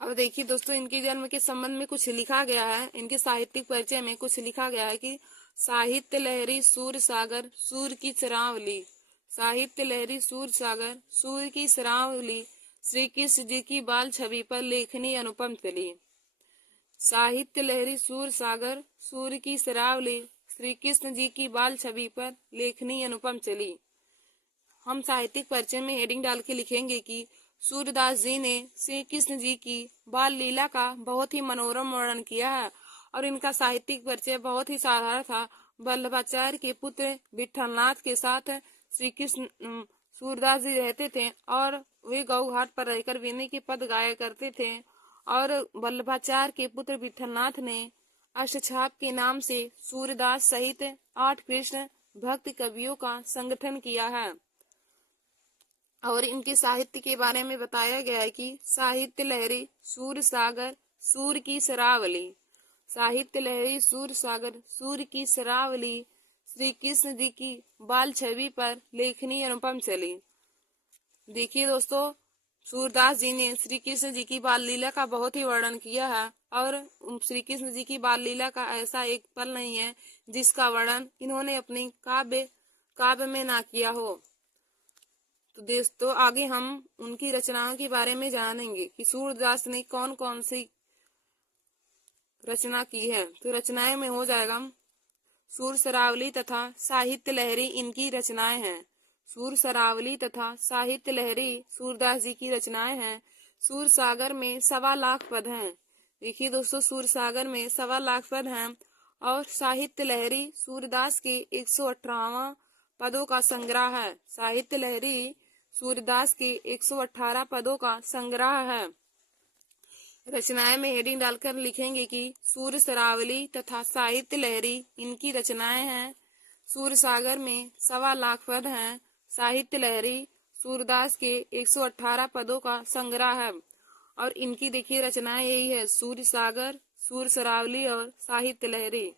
अब देखिए दोस्तों, इनके जन्म के संबंध में कुछ लिखा गया है। इनके साहित्यिक परिचय में कुछ लिखा गया है कि साहित्य लहरी सूर सागर सूर की चरावली, साहित्य लहरी सूर सागर सूर की चरावली, श्री कृष्ण जी की बाल छवि पर लेखनी अनुपम चली। साहित्य लहरी सूर सागर सूर की चरावली, श्री कृष्ण जी की बाल छवि पर लेखनी अनुपम चली। हम साहित्यिक परिचय में हेडिंग डाल के लिखेंगे कि सूरदास जी ने श्री कृष्ण जी की बाल लीला का बहुत ही मनोरम वर्णन किया है। और इनका साहित्यिक परिचय बहुत ही साधारण था। वल्लभाचार्य के पुत्र विठलनाथ के साथ श्री कृष्ण सूरदास जी रहते थे और वे गौ घाट पर रहकर वीणे के पद गाया करते थे। और वल्लभाचार्य के पुत्र विठलनाथ ने अष्टछाप के नाम से सूरदास सहित 8 कृष्ण भक्त कवियों का संगठन किया है। और इनके साहित्य के बारे में बताया गया है कि साहित्य लहरी सूर सागर सूर की शरावली, साहित्य लहरी सूर सागर सूर की शरावली, श्री कृष्ण जी की बाल छवि पर लेखनी अनुपम चली। देखिए दोस्तों, सूरदास जी ने श्री कृष्ण जी की बाल लीला का बहुत ही वर्णन किया है। और श्री कृष्ण जी की बाल लीला का ऐसा एक पल नहीं है जिसका वर्णन इन्होंने अपनी काव्य में ना किया हो। तो दोस्तों, आगे हम उनकी रचनाओं के बारे में जानेंगे कि सूरदास ने कौन कौन सी रचना की है। तो रचनाएं में हो जाएगा सूर सरावली तथा साहित्य लहरी इनकी रचनाएं हैं। सूर सरावली तथा साहित्य लहरी सूरदास जी की रचनाएं हैं। सूर सागर में 1.25 लाख पद हैं। देखिए दोस्तों, सूर सागर में 1.25 लाख पद हैं। और साहित्य लहरी सूरदास के 118 पदों का संग्रह है। साहित्य लहरी सूरदास के 118 पदों का संग्रह है। रचनाएं में हेडिंग डालकर लिखेंगे कि सूर सरावली तथा साहित्य लहरी इनकी रचनाएं हैं। सूर सागर में 1.25 लाख पद हैं। साहित्य लहरी सूरदास के 118 पदों का संग्रह है। और इनकी देखिए रचनाएं यही है, सूर सागर, सूर सरावली और साहित्य लहरी।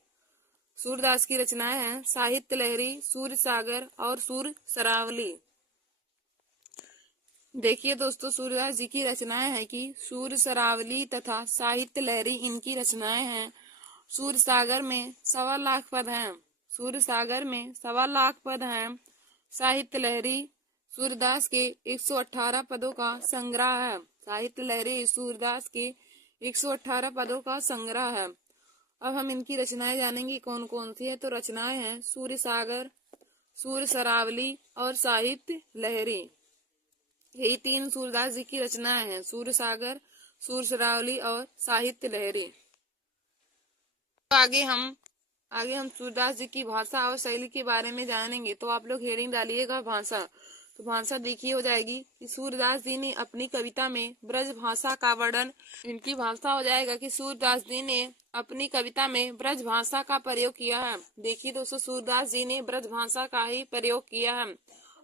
सूरदास की रचनाएं हैं साहित्य लहरी, सूर सागर और सूर सरावली। देखिए दोस्तों, सूरदास जी की रचनाएं हैं कि सूर सरावली तथा साहित्य लहरी इनकी रचनाएं हैं। सूर सागर में 1.25 लाख पद हैं। सूर सागर में 1.25 लाख पद हैं। साहित्य लहरी सूरदास के 118 पदों का संग्रह है। साहित्य लहरी सूरदास के 118 पदों का संग्रह है। अब हम इनकी रचनाएं जानेंगे कौन कौन सी है। तो रचनाएं हैं सूर सागर, सूर सरावली और साहित्य लहरी। यही 3 सूरदास जी की रचनाएं हैं, सूर सागर, सूर सरावली और साहित्य लहरी। तो आगे हम सूरदास जी की भाषा और शैली के बारे में जानेंगे। तो आप लोग हेडिंग डालिएगा भाषा। तो भाषा देखिए हो जाएगी कि सूरदास जी ने अपनी कविता में ब्रज भाषा का वर्णन। इनकी भाषा हो जाएगा कि सूरदास जी ने अपनी कविता में ब्रज भाषा का प्रयोग किया है। देखिए दोस्तों, सूरदास जी ने ब्रज भाषा का ही प्रयोग किया है।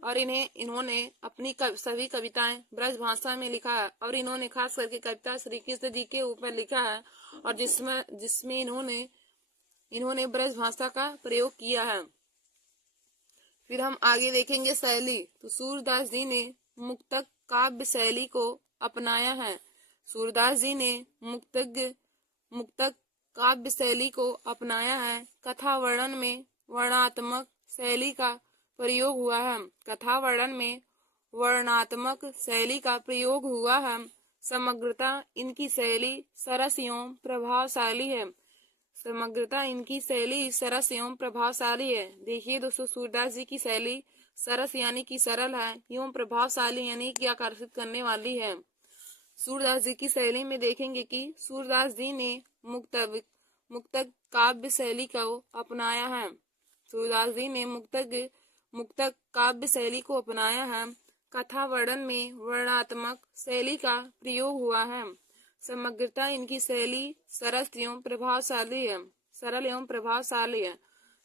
और इन्होंने अपनी सभी कविताएं ब्रज भाषा में लिखा है। और इन्होंने खास करके कविता श्री कृष्ण जी के ऊपर लिखा है और जिसमें इन्होंने ब्रज भाषा का प्रयोग किया है। फिर हम आगे देखेंगे शैली। तो सूरदास जी ने मुक्तक काव्य शैली को अपनाया है। सूरदास जी ने मुक्तक काव्य शैली को अपनाया है। कथा वर्णन में वर्णात्मक शैली का प्रयोग हुआ है। कथा वर्णन में वर्णात्मक शैली का प्रयोग हुआ है। समग्रता इनकी शैली सरस एवं प्रभावशाली है। समग्रता इनकी शैली सरस एवं प्रभावशाली है। देखिए दोस्तों, सूरदास जी की शैली सरस यानी कि सरल है एवं प्रभावशाली यानी कि आकर्षित करने वाली है। सूरदास जी की शैली में देखेंगे कि सूरदास जी ने मुक्तक काव्य शैली को अपनाया है। सूरदास जी ने मुक्तक काव्य शैली को अपनाया है। कथा वर्णन में वर्णात्मक शैली का प्रयोग हुआ है। समग्रता इनकी शैली सरल एवं प्रभावशाली है। सरल एवं प्रभावशाली है।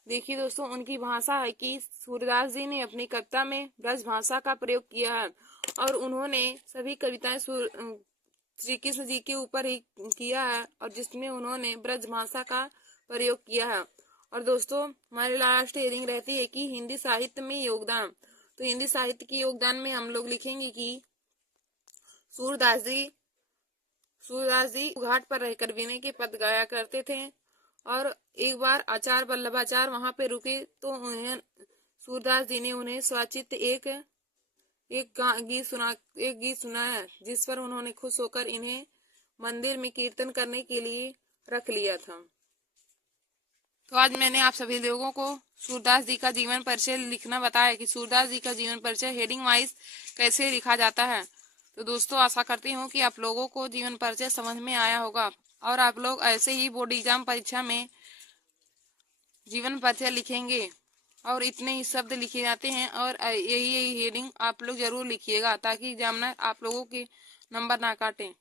देखिए दोस्तों, उनकी भाषा है कि सूरदास जी ने अपनी कविता में ब्रज भाषा का प्रयोग किया है। और उन्होंने सभी कविताएं श्री कृष्ण जी के ऊपर ही किया है और जिसमें उन्होंने ब्रज भाषा का प्रयोग किया है। और दोस्तों, हमारी लास्ट हेडिंग रहती है कि हिंदी साहित्य में योगदान। तो हिंदी साहित्य की योगदान में हम लोग लिखेंगे कि सूरदास जी घाट पर रहकर विनय के पद गाया करते थे। और एक बार आचार्य वल्लभाचार्य वहां पे रुके तो उन्हें सूरदास जी ने उन्हें स्वचित एक गीत सुनाया, जिस पर उन्होंने खुश होकर इन्हें मंदिर में कीर्तन करने के लिए रख लिया था। तो आज मैंने आप सभी लोगों को सूरदास जी का जीवन परिचय लिखना बताया कि सूरदास जी का जीवन परिचय हेडिंग वाइज कैसे लिखा जाता है। तो दोस्तों, आशा करती हूँ कि आप लोगों को जीवन परिचय समझ में आया होगा और आप लोग ऐसे ही बोर्ड एग्जाम परीक्षा में जीवन परिचय लिखेंगे और इतने ही शब्द लिखे जाते हैं और यही हेडिंग आप लोग जरूर लिखिएगा ताकि एग्जामिनर आप लोगों के नंबर ना काटें।